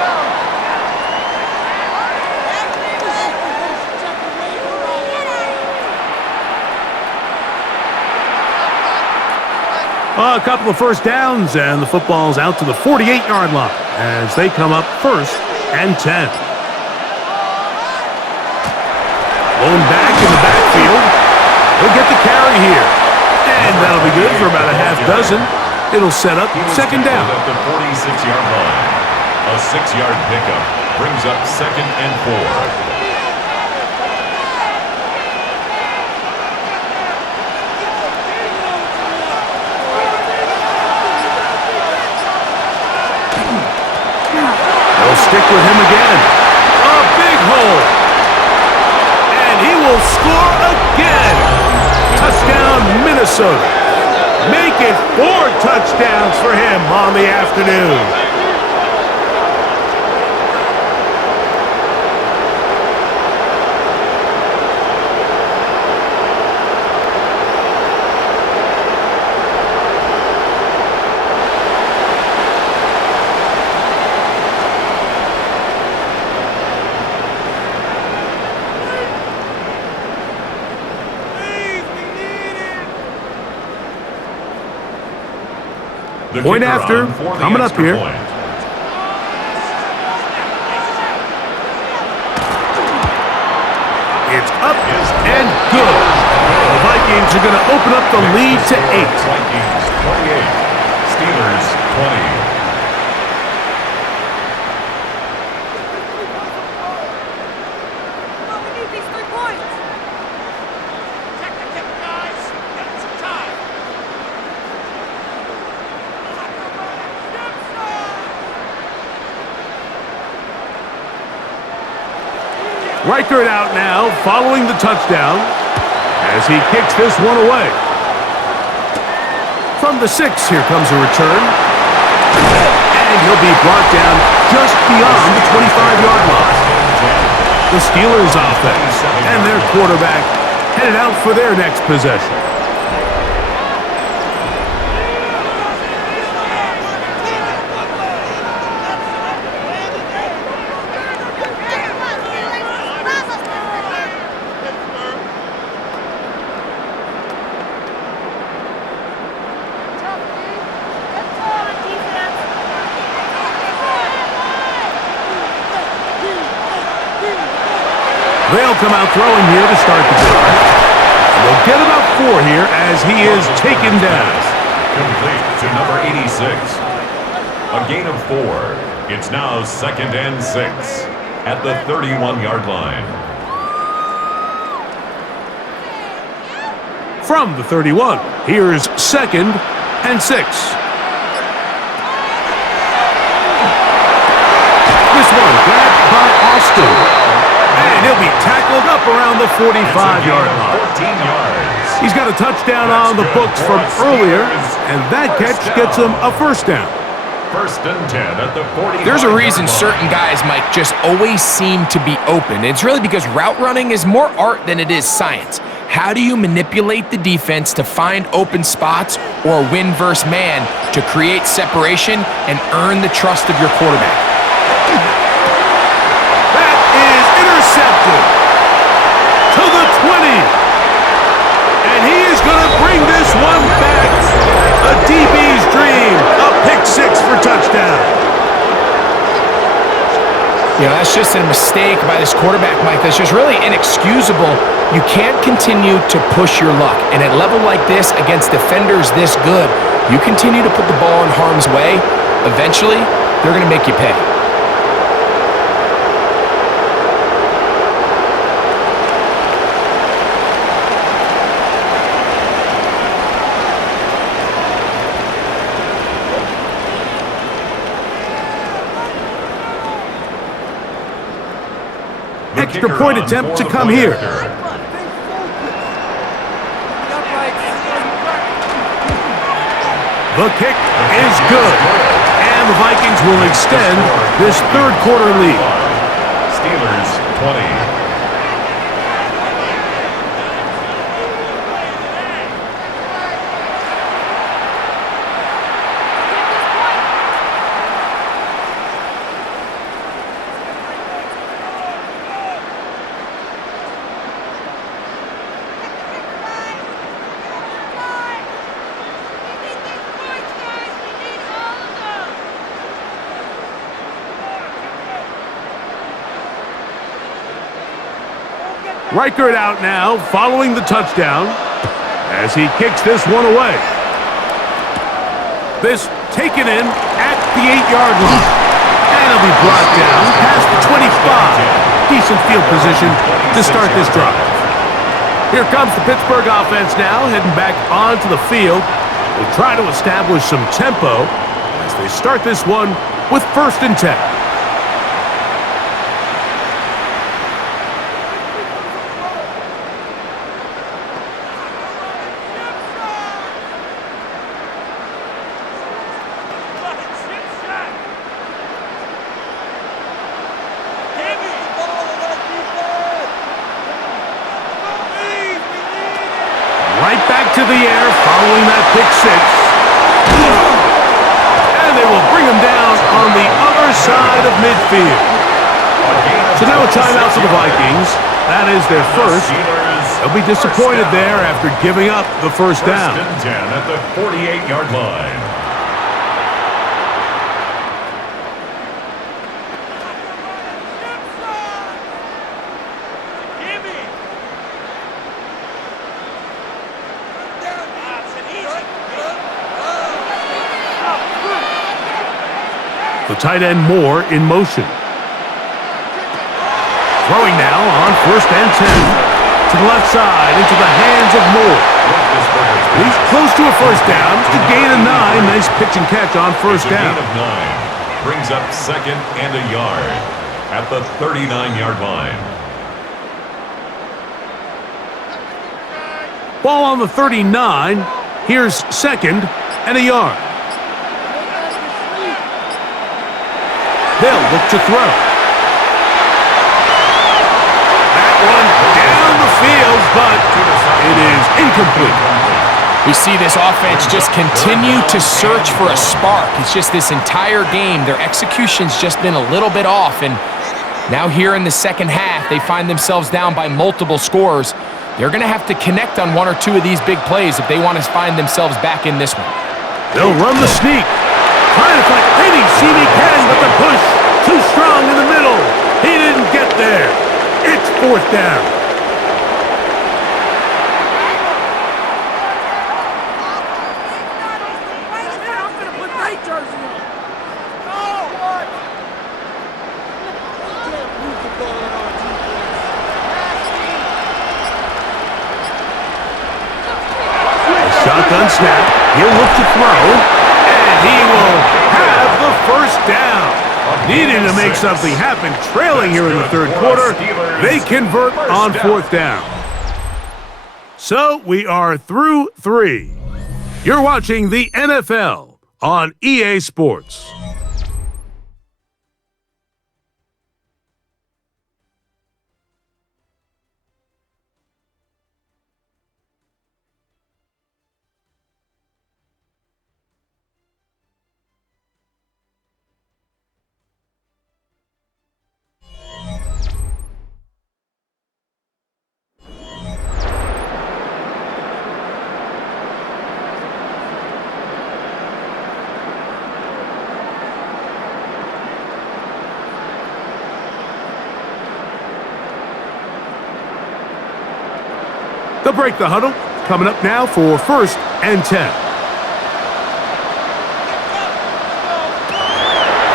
A couple of 1st downs, and the football's out to the 48-yard line as they come up 1st and 10. Blown back in the backfield. He'll get the carry here. And that'll be good for about a half dozen. It'll set up 2nd down. At the 46-yard line. A 6-yard pickup brings up 2nd and 4. Stick with him again. A big hole. And he will score again. Touchdown, Minnesota. Make it 4 touchdowns for him on the afternoon. Point kicker after, on for the coming up extra here. point. It's up and good. The Vikings are going to open up the lead to 8. Vikings 28, Steelers 20. Reichert out now, following the touchdown, as he kicks this one away. From the 6, here comes a return. And he'll be brought down just beyond the 25-yard line. The Steelers offense and their quarterback headed out for their next possession. They'll come out throwing here to start the drive. They'll get about 4 here as he is taken down. Complete to number 86. A gain of 4. It's now 2nd and 6 at the 31-yard line. From the 31, here's 2nd and 6. This one grabbed by Austin. And he'll be tackled up around the 45-yard line. 14 yards. He's got a touchdown on the books from earlier, and that catch gets him a first down. 1st and 10 at the 40. There's a reason certain guys, Mike, just always seem to be open. It's really because route running is more art than it is science. How do you manipulate the defense to find open spots or win versus man to create separation and earn the trust of your quarterback? That is intercepted to the 20. And he is going to bring this one back. A DB's dream. A pick 6 for touchdown. You know, that's just a mistake by this quarterback, Mike. That's just really inexcusable. You can't continue to push your luck. And at a level like this, against defenders this good, you continue to put the ball in harm's way, eventually, they're going to make you pay. Extra point attempt to come here. The kick is good. And the Vikings will extend this third quarter lead. Steelers 20. Reichert out now, following the touchdown, as he kicks this one away. This taken in at the 8-yard line. And he'll be brought down past the 25. Decent field position to start this drive. Here comes the Pittsburgh offense now, heading back onto the field. They'll try to establish some tempo as they start this one with 1st and 10. Right back to the air following that pick 6. And they will bring him down on the other side of midfield. So now a timeout for the Vikings. That is their first. They'll be disappointed there after giving up the first down. 1st and 10 at the 48-yard line. The tight end Moore in motion. Throwing now on 1st and 10. To the left side, into the hands of Moore. He's close to a first down. It's a gain of 9. Nice pitch and catch on first down. Gain of 9. Brings up 2nd and a yard at the 39-yard line. Ball on the 39. Here's 2nd and a yard. They'll look to throw. That one down the field, but it is incomplete. We see this offense just continue to search for a spark. It's just this entire game, their execution's just been a little bit off, and now here in the second half, they find themselves down by multiple scores. They're going to have to connect on 1 or 2 of these big plays if they want to find themselves back in this one. They'll run the sneak. Trying to find any seam he can, but the push too strong in the middle. He didn't get there. It's 4th down. Shotgun snap. He'll look to throw, and he will have the first down. Needing to make something happen, trailing here in the 3rd quarter. They convert on 4th down. So we are through 3. You're watching the NFL on EA Sports. They'll break the huddle. Coming up now for 1st and 10.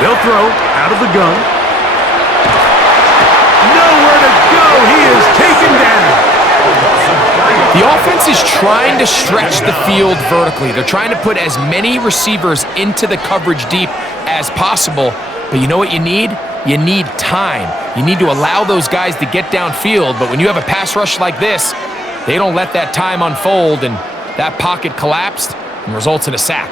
They'll throw out of the gun. Nowhere to go. He is taken down. The offense is trying to stretch the field vertically. They're trying to put as many receivers into the coverage deep as possible. But you know what you need? You need time. You need to allow those guys to get downfield. But when you have a pass rush like this, they don't let that time unfold, and that pocket collapsed and results in a sack.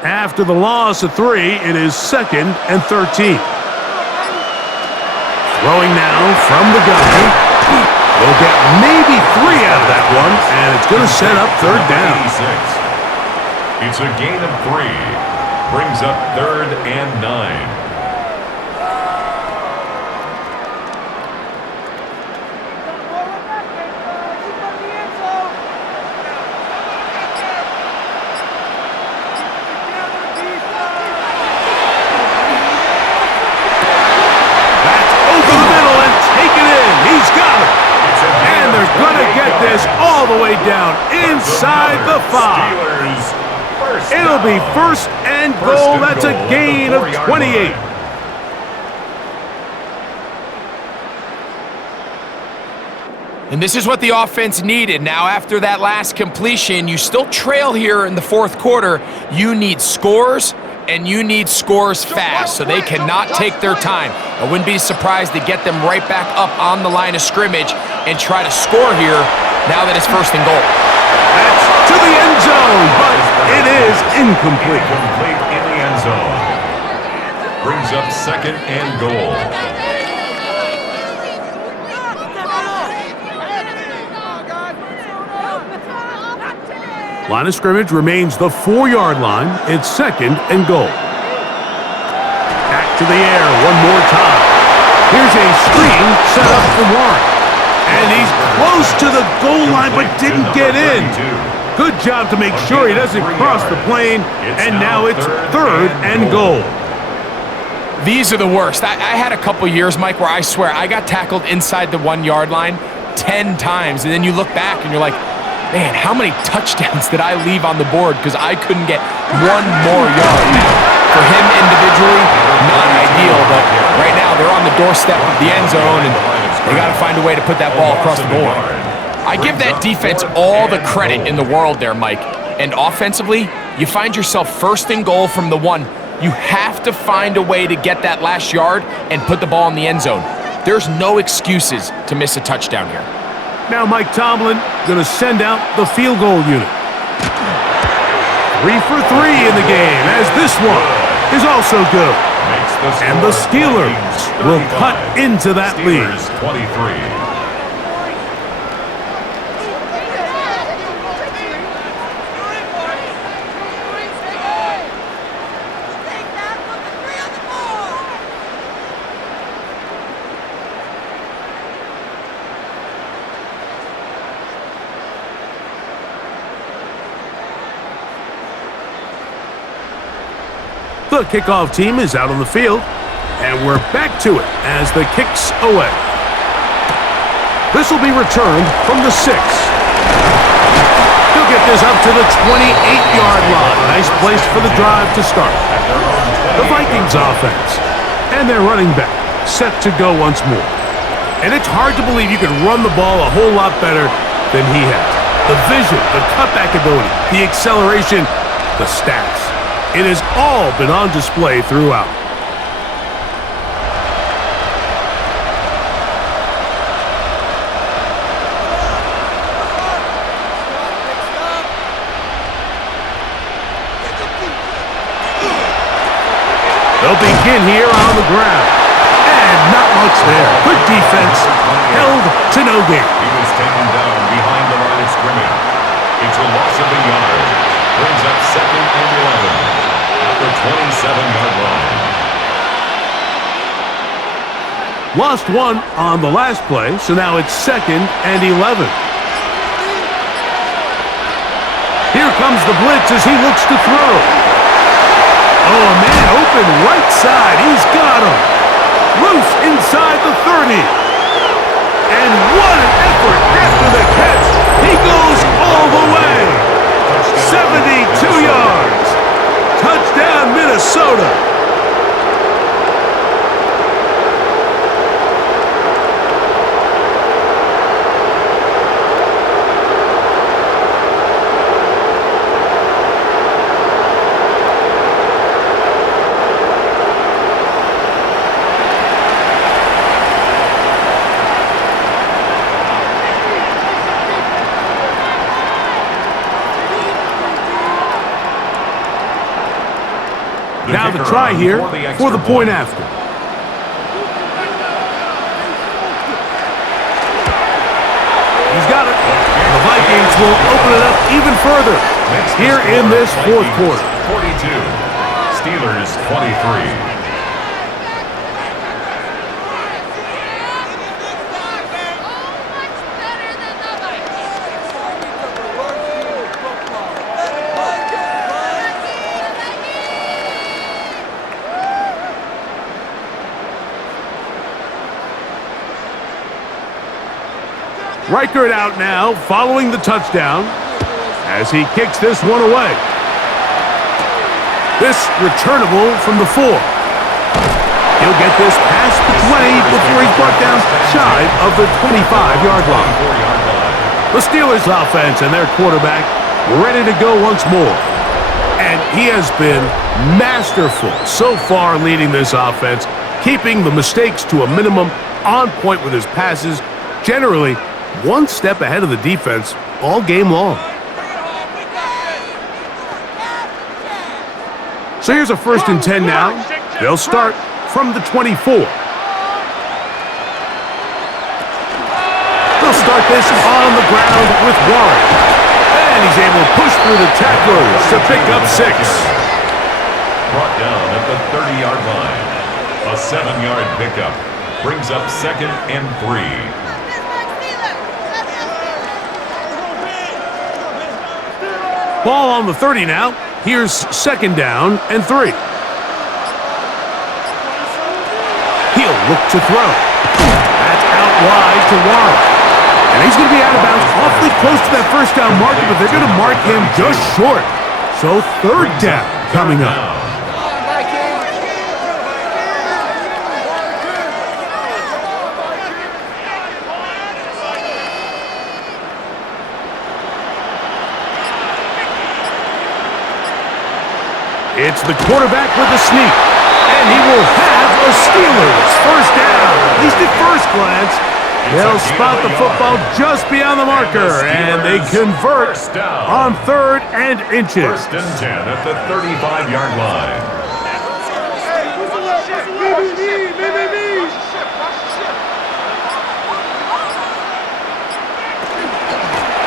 After the loss of 3, it is 2nd and 13. Throwing now from the gun. They'll get maybe 3 out of that one, and it's going to set up 3rd down. It's a gain of 3. Brings up 3rd and 9. All the way down inside the 5. It'll be 1st and goal. That's a gain of 28. And this is what the offense needed. Now, after that last completion, you still trail here in the 4th quarter. You need scores, and you need scores fast, so they cannot take their time. I wouldn't be surprised to get them right back up on the line of scrimmage and try to score here now that it's 1st and goal. That's to the end zone, but it is incomplete. Incomplete in the end zone. Brings up 2nd and goal. Line of scrimmage remains the 4-yard line. It's 2nd and goal. Back to the air one more time. Here's a screen set up for Warren. And he's close to the goal line but didn't get in. Good job to make sure he doesn't cross the plane. And now it's 3rd and goal. These are the worst. I had a couple years, Mike, where I swear I got tackled inside the 1-yard line 10 times. And then you look back and you're like, Man, how many touchdowns did I leave on the board because I couldn't get one more yard? For him individually, not ideal, but right now they're on the doorstep of the end zone, and they got to find a way to put that ball across the board. I give that defense all the credit in the world there, Mike. And offensively, you find yourself first and goal from the 1. You have to find a way to get that last yard and put the ball in the end zone. There's no excuses to miss a touchdown here. Now Mike Tomlin going to send out the field goal unit. 3 for 3 in the game, as this one is also good. And the Steelers will cut into that lead. 23. The kickoff team is out on the field, and we're back to it as the kick's away. This will be returned from the 6. He'll get this up to the 28-yard line. Nice place for the drive to start. The Vikings offense and their running back set to go once more. And it's hard to believe you can run the ball a whole lot better than he has. The vision, the cutback ability, the acceleration, the stats. It has all been on display throughout. They'll begin here on the ground. And not much there. Good defense. Held to no gain. He was taken down behind the line of scrimmage. It's a loss of a yard. Brings up 2nd and 11 at the 27-yard line. Lost 1 on the last play, so now it's 2nd and 11. Here comes the blitz as he looks to throw. Oh, a man open right side. He's got him. Loose inside the 30. And what an effort after the catch. He goes all the way. 72 yards. Touchdown, Minnesota. Now the try here for the point after. He's got it. And the Vikings will open it up even further here in this fourth quarter. 42. Steelers 23. Reichert out now, following the touchdown, as he kicks this one away. This returnable from the 4. He'll get this past the 20 before he's brought down shy of the 25-yard line. The Steelers offense and their quarterback ready to go once more. And he has been masterful so far leading this offense, keeping the mistakes to a minimum, on point with his passes, generally one step ahead of the defense all game long. So here's a 1st and 10 now. They'll start from the 24. They'll start this on the ground with Warren. And he's able to push through the tacklers to pick up 6. Brought down at the 30-yard line. A 7-yard pickup brings up 2nd and 3. Ball on the 30 now. Here's 2nd down and 3. He'll look to throw. That's out wide to Warren. And he's going to be out of bounds awfully close to that first down marker, but they're going to mark him just short. So third down coming up. It's the quarterback with the sneak, and he will have a Steelers first down. At least at first glance, they'll spot the football just beyond the marker, and they convert on 3rd and inches. First and 10 at the 35-yard line.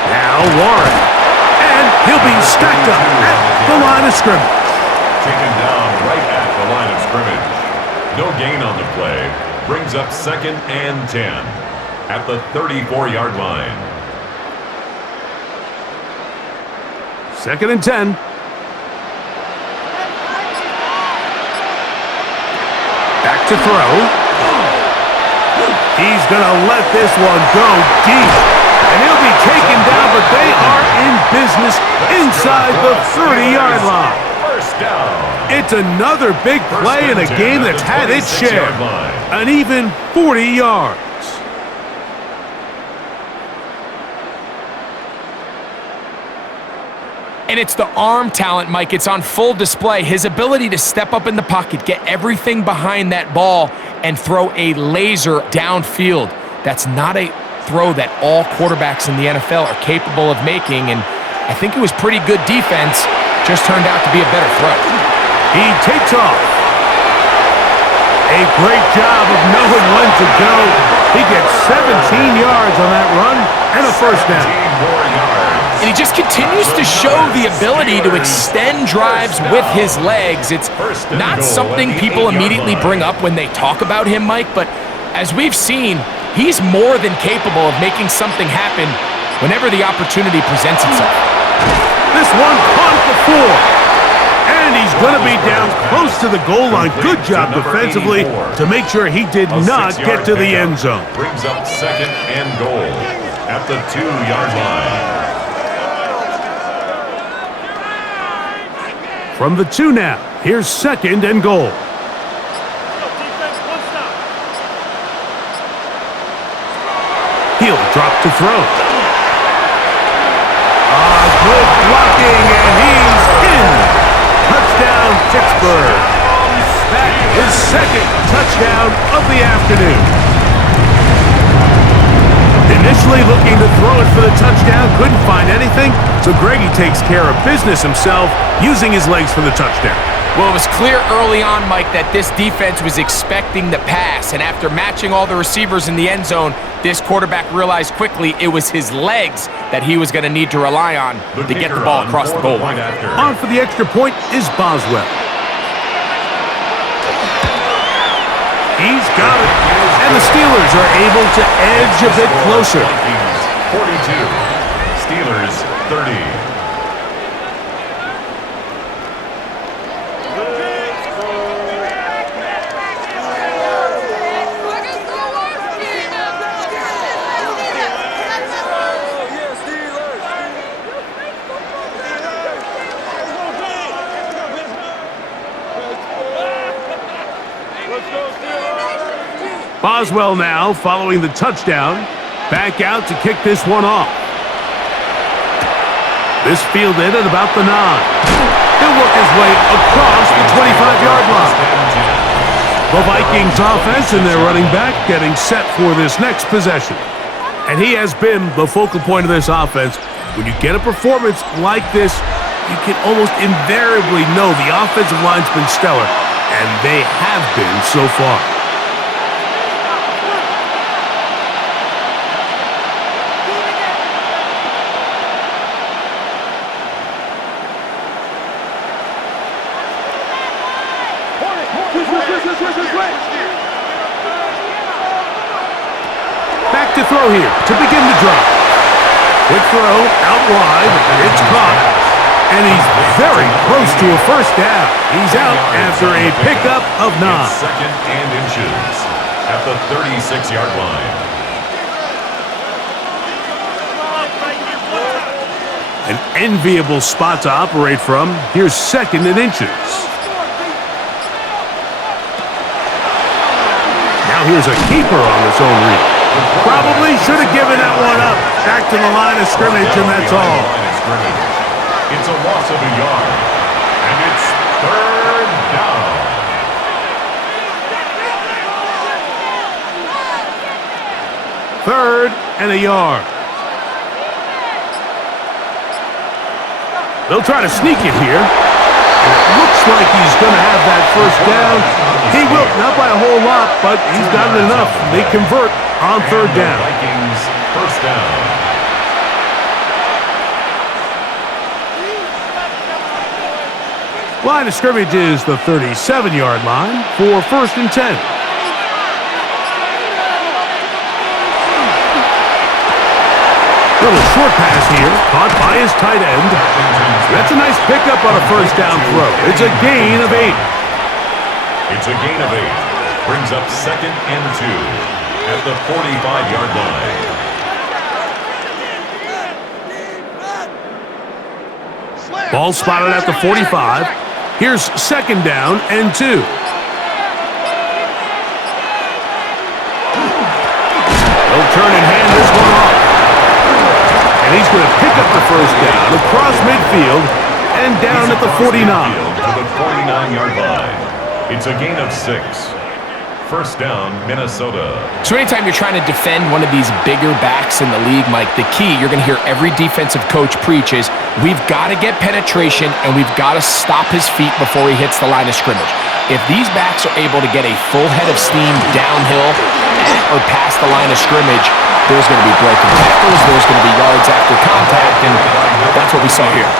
Now Warren, and he'll be stacked up at the line of scrimmage. Taken down right at the line of scrimmage. No gain on the play. Brings up 2nd and 10 at the 34-yard line. 2nd and 10. Back to throw. He's going to let this one go deep. And he'll be taken down, but they are in business inside the 30-yard line. It's another big play in a game that's had its share. An even 40 yards. And it's the arm talent, Mike. It's on full display. His ability to step up in the pocket, get everything behind that ball, and throw a laser downfield. That's not a throw that all quarterbacks in the NFL are capable of making, and I think it was pretty good defense. Just turned out to be a better throw. He takes off. A great job of knowing when to go. He gets 17 yards on that run and a first down. And he just continues to show the ability to extend drives with his legs. It's not something people immediately bring up when they talk about him, Mike, but as we've seen, he's more than capable of making something happen whenever the opportunity presents itself. This one caught at the 4. And he's going to be down close to the goal line. Good job defensively to make sure he did not get to the end zone. Brings up 2nd and goal at the 2-yard line. From the 2 now, here's 2nd and goal. He'll drop to throw. Good blocking, and he's in. Touchdown, Pittsburgh. That is 2nd touchdown of the afternoon. Initially looking to throw it for the touchdown, couldn't find anything, so Greggy takes care of business himself, using his legs for the touchdown. Well, it was clear early on, Mike, that this defense was expecting the pass, and after matching all the receivers in the end zone, this quarterback realized quickly it was his legs that he was going to need to rely on to get the ball across the goal line. On for the extra point is Boswell. He's got it, and the Steelers are able to edge a bit closer. Vikings 42, Steelers 30. Boswell now following the touchdown. Back out to kick this one off. This fielded at about the 9. He'll work his way across the 25-yard line. The Vikings offense and their running back getting set for this next possession. And he has been the focal point of this offense. When you get a performance like this, you can almost invariably know the offensive line's been stellar, and they have been so far. Back to throw here to begin the drive. Quick throw out wide. It's caught. And he's very close to a first down. He's out after a pickup of 9. It's 2nd and inches at the 36-yard line. An enviable spot to operate from. Here's 2nd and inches. Now here's a keeper on his own read. Probably should have given that one up. Back to the line of scrimmage, and that's all. It's a loss of a yard, and it's 3rd down. 3rd and a yard. They'll try to sneak it here. And it looks like he's going to have that 1st down. He will, not by a whole lot, but he's got it enough. They convert on 3rd down. Vikings 1st down. Line of scrimmage is the 37-yard line for 1st and 10. Little short pass here, caught by his tight end. That's a nice pickup on a 1st down throw. It's a gain of 8. It's a gain of 8. Brings up 2nd and 2 at the 45-yard line. Ball spotted at the 45. Here's 2nd down and 2. They'll turn and hand this one off. And he's going to pick up the 1st down across midfield and down at the 49. To the 49-yard line. It's a gain of 6. 1st down, Minnesota. So anytime you're trying to defend one of these bigger backs in the league, Mike, the key you're going to hear every defensive coach preach is we've got to get penetration and we've got to stop his feet before he hits the line of scrimmage. If these backs are able to get a full head of steam downhill at or past the line of scrimmage, there's going to be broken tackles, there's going to be yards after contact, and that's what we saw here.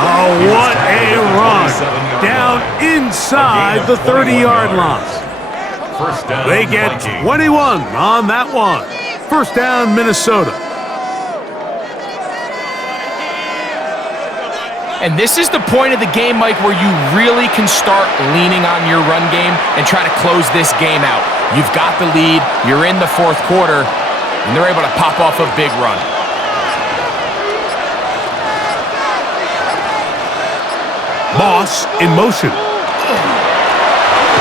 Oh, what a run. Down inside the 30-yard line. 1st down, They get Vikings. 21 on that one. 1st down, Minnesota. And this is the point of the game, Mike, where you really can start leaning on your run game and try to close this game out. You've got the lead, you're in the 4th quarter, and they're able to pop off a big run. Moss in motion.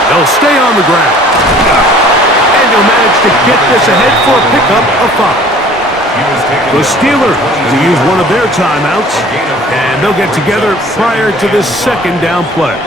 They'll stay on the ground. And they'll manage to get this ahead for a pickup of 5. The Steelers will use one of their timeouts, and they'll get together prior to this 2nd down play.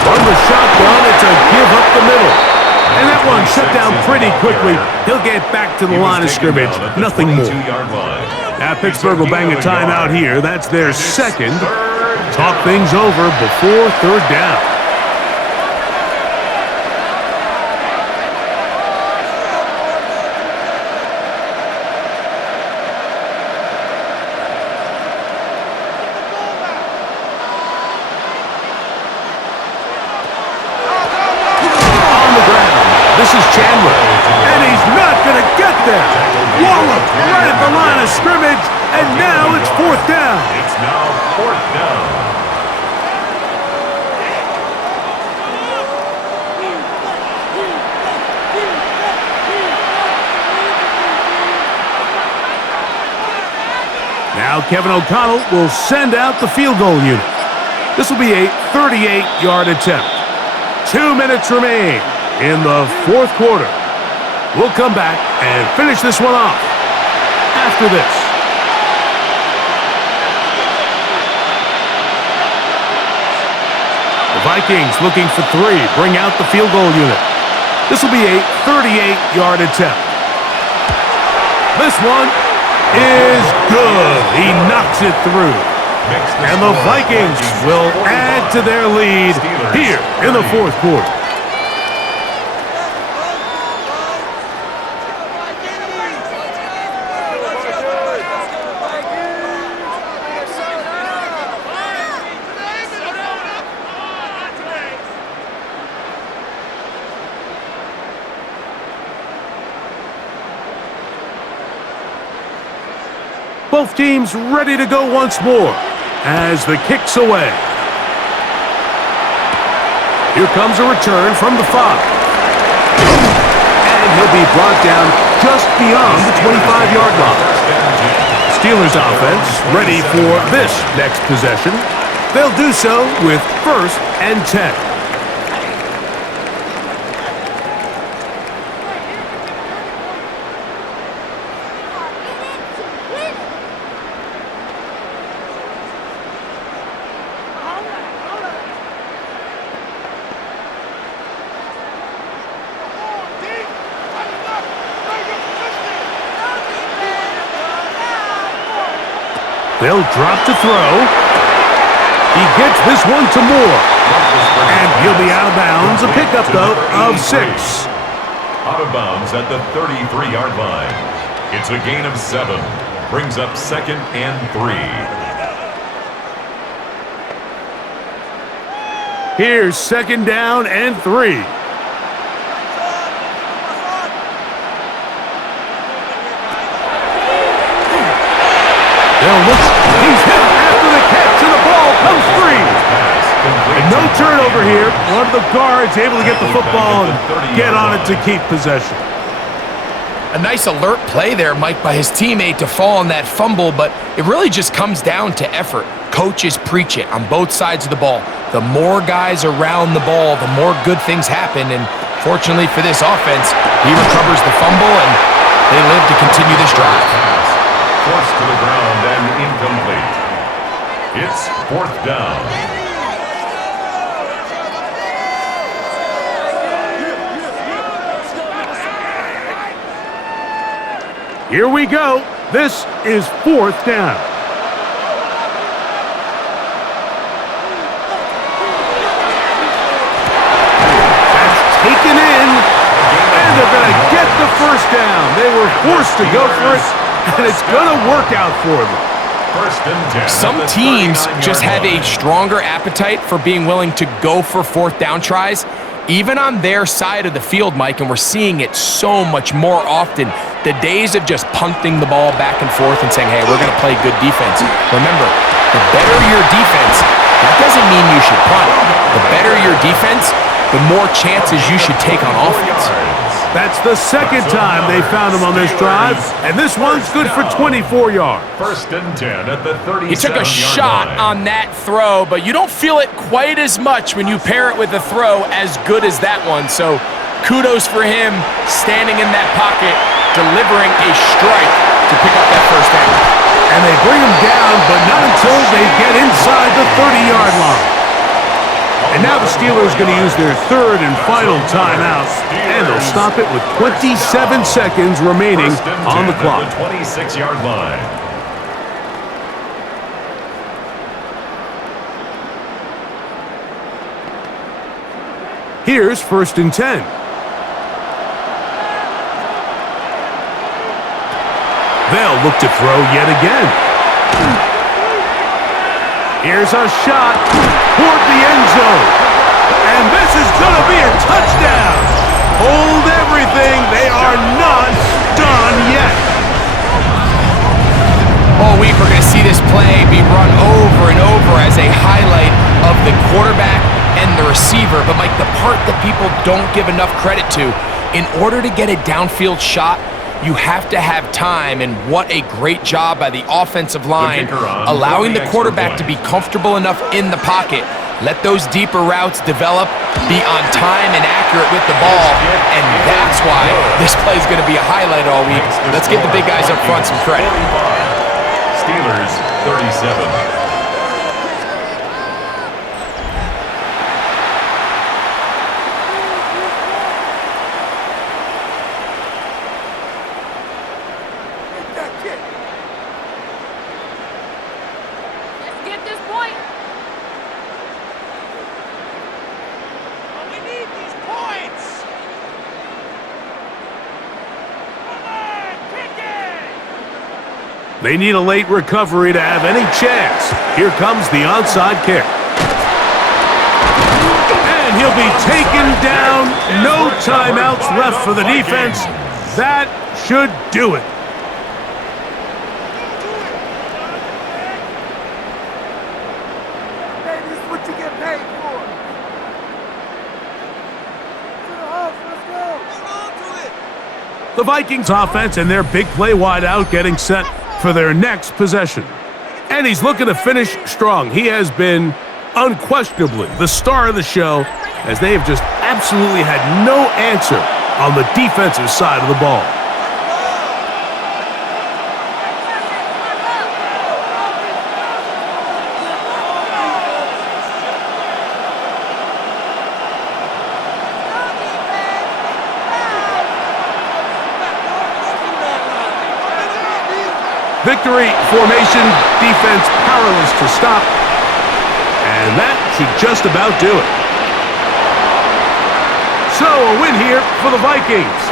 From the shotgun, it's a give up the middle. And that one shut down pretty quickly. He'll get back to the line of scrimmage. Nothing more. Now Pittsburgh will bang a timeout here. That's their 2nd. Talk things over before 3rd down. This is Chandler, and he's not going to get there. Wallop right at the line of scrimmage, and now it's 4th down. It's now 4th down. Now Kevin O'Connell will send out the field goal unit. This will be a 38-yard attempt. 2 minutes remain in the 4th quarter. We'll come back and finish this one off after this. The Vikings looking for 3. Bring out the field goal unit. This will be a 38-yard attempt. This one is good. He knocks it through. And the Vikings will add to their lead here in the 4th quarter. Both teams ready to go once more as the kick's away. Here comes a return from the 5. And he'll be brought down just beyond the 25-yard line. Steelers offense ready for this next possession. They'll do so with 1st and 10. They'll drop to throw. He gets this one to Moore. And he'll be out of bounds. A pickup, though, of 6. Out of bounds at the 33-yard line. It's a gain of 7. Brings up 2nd and 3. Here's 2nd down and 3. They'll look. He's hit after the catch, and the ball comes free. And no turnover here. One of the guards able to get the football and get on it to keep possession. A nice alert play there, Mike, by his teammate to fall on that fumble, but it really just comes down to effort. Coaches preach it on both sides of the ball. The more guys around the ball, the more good things happen, and fortunately for this offense, he recovers the fumble, and they live to continue this drive. Forced to the ground and incomplete. It's 4th down. Here we go. This is 4th down. That's taken in, and they're going to get the 1st down. They were forced to go for it, and it's going to work out for them. 1st and 10. Some teams just have a stronger appetite for being willing to go for 4th down tries, even on their side of the field, Mike, and we're seeing it so much more often. The days of just punting the ball back and forth and saying, hey, we're going to play good defense. Remember, the better your defense, that doesn't mean you should punt. The better your defense, the more chances you should take on offense. That's the 2nd time they found him on this drive, and this one's good for 24 yards. 1st and 10 at the 37-yard line. He took a shot on that throw, but you don't feel it quite as much when you pair it with a throw as good as that one. So kudos for him standing in that pocket, delivering a strike to pick up that 1st down. And they bring him down, but not until they get inside the 30-yard line. And now the Steelers going to use their 3rd and final timeout, and they'll stop it with 27 seconds remaining on the clock. At the 26-yard line. Here's 1st and 10. They'll look to throw yet again. Here's a shot toward the end zone. And this is going to be a touchdown. Hold everything. They are not done yet. All week we're going to see this play be run over and over as a highlight of the quarterback and the receiver. But, Mike, the part that people don't give enough credit to, in order to get a downfield shot, you have to have time, and what a great job by the offensive line, allowing the quarterback to be comfortable enough in the pocket. Let those deeper routes develop, be on time and accurate with the ball, and that's why this play is going to be a highlight all week. Let's give the big guys up front some credit. Steelers 37. They need a late recovery to have any chance. Here comes the onside kick. And he'll be taken down. No timeouts left for the defense. That should do it. The Vikings offense and their big play wideout getting set for their next possession. And he's looking to finish strong. He has been unquestionably the star of the show, as they have just absolutely had no answer on the defensive side of the ball. Victory formation, defense powerless to stop, and that should just about do it. So a win here for the Vikings.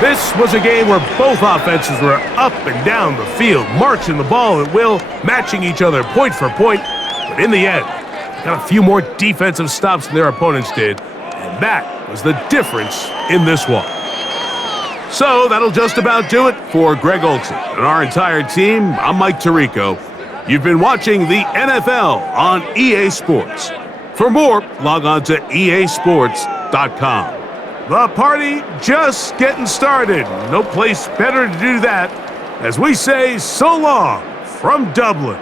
This was a game where both offenses were up and down the field, marching the ball at will, matching each other point for point, but in the end, they got a few more defensive stops than their opponents did, and that was the difference in this one. So that'll just about do it for Greg Olson and our entire team. I'm Mike Tirico. You've been watching the NFL on EA Sports. For more, log on to easports.com. The party just getting started. No place better to do that as we say so long from Dublin.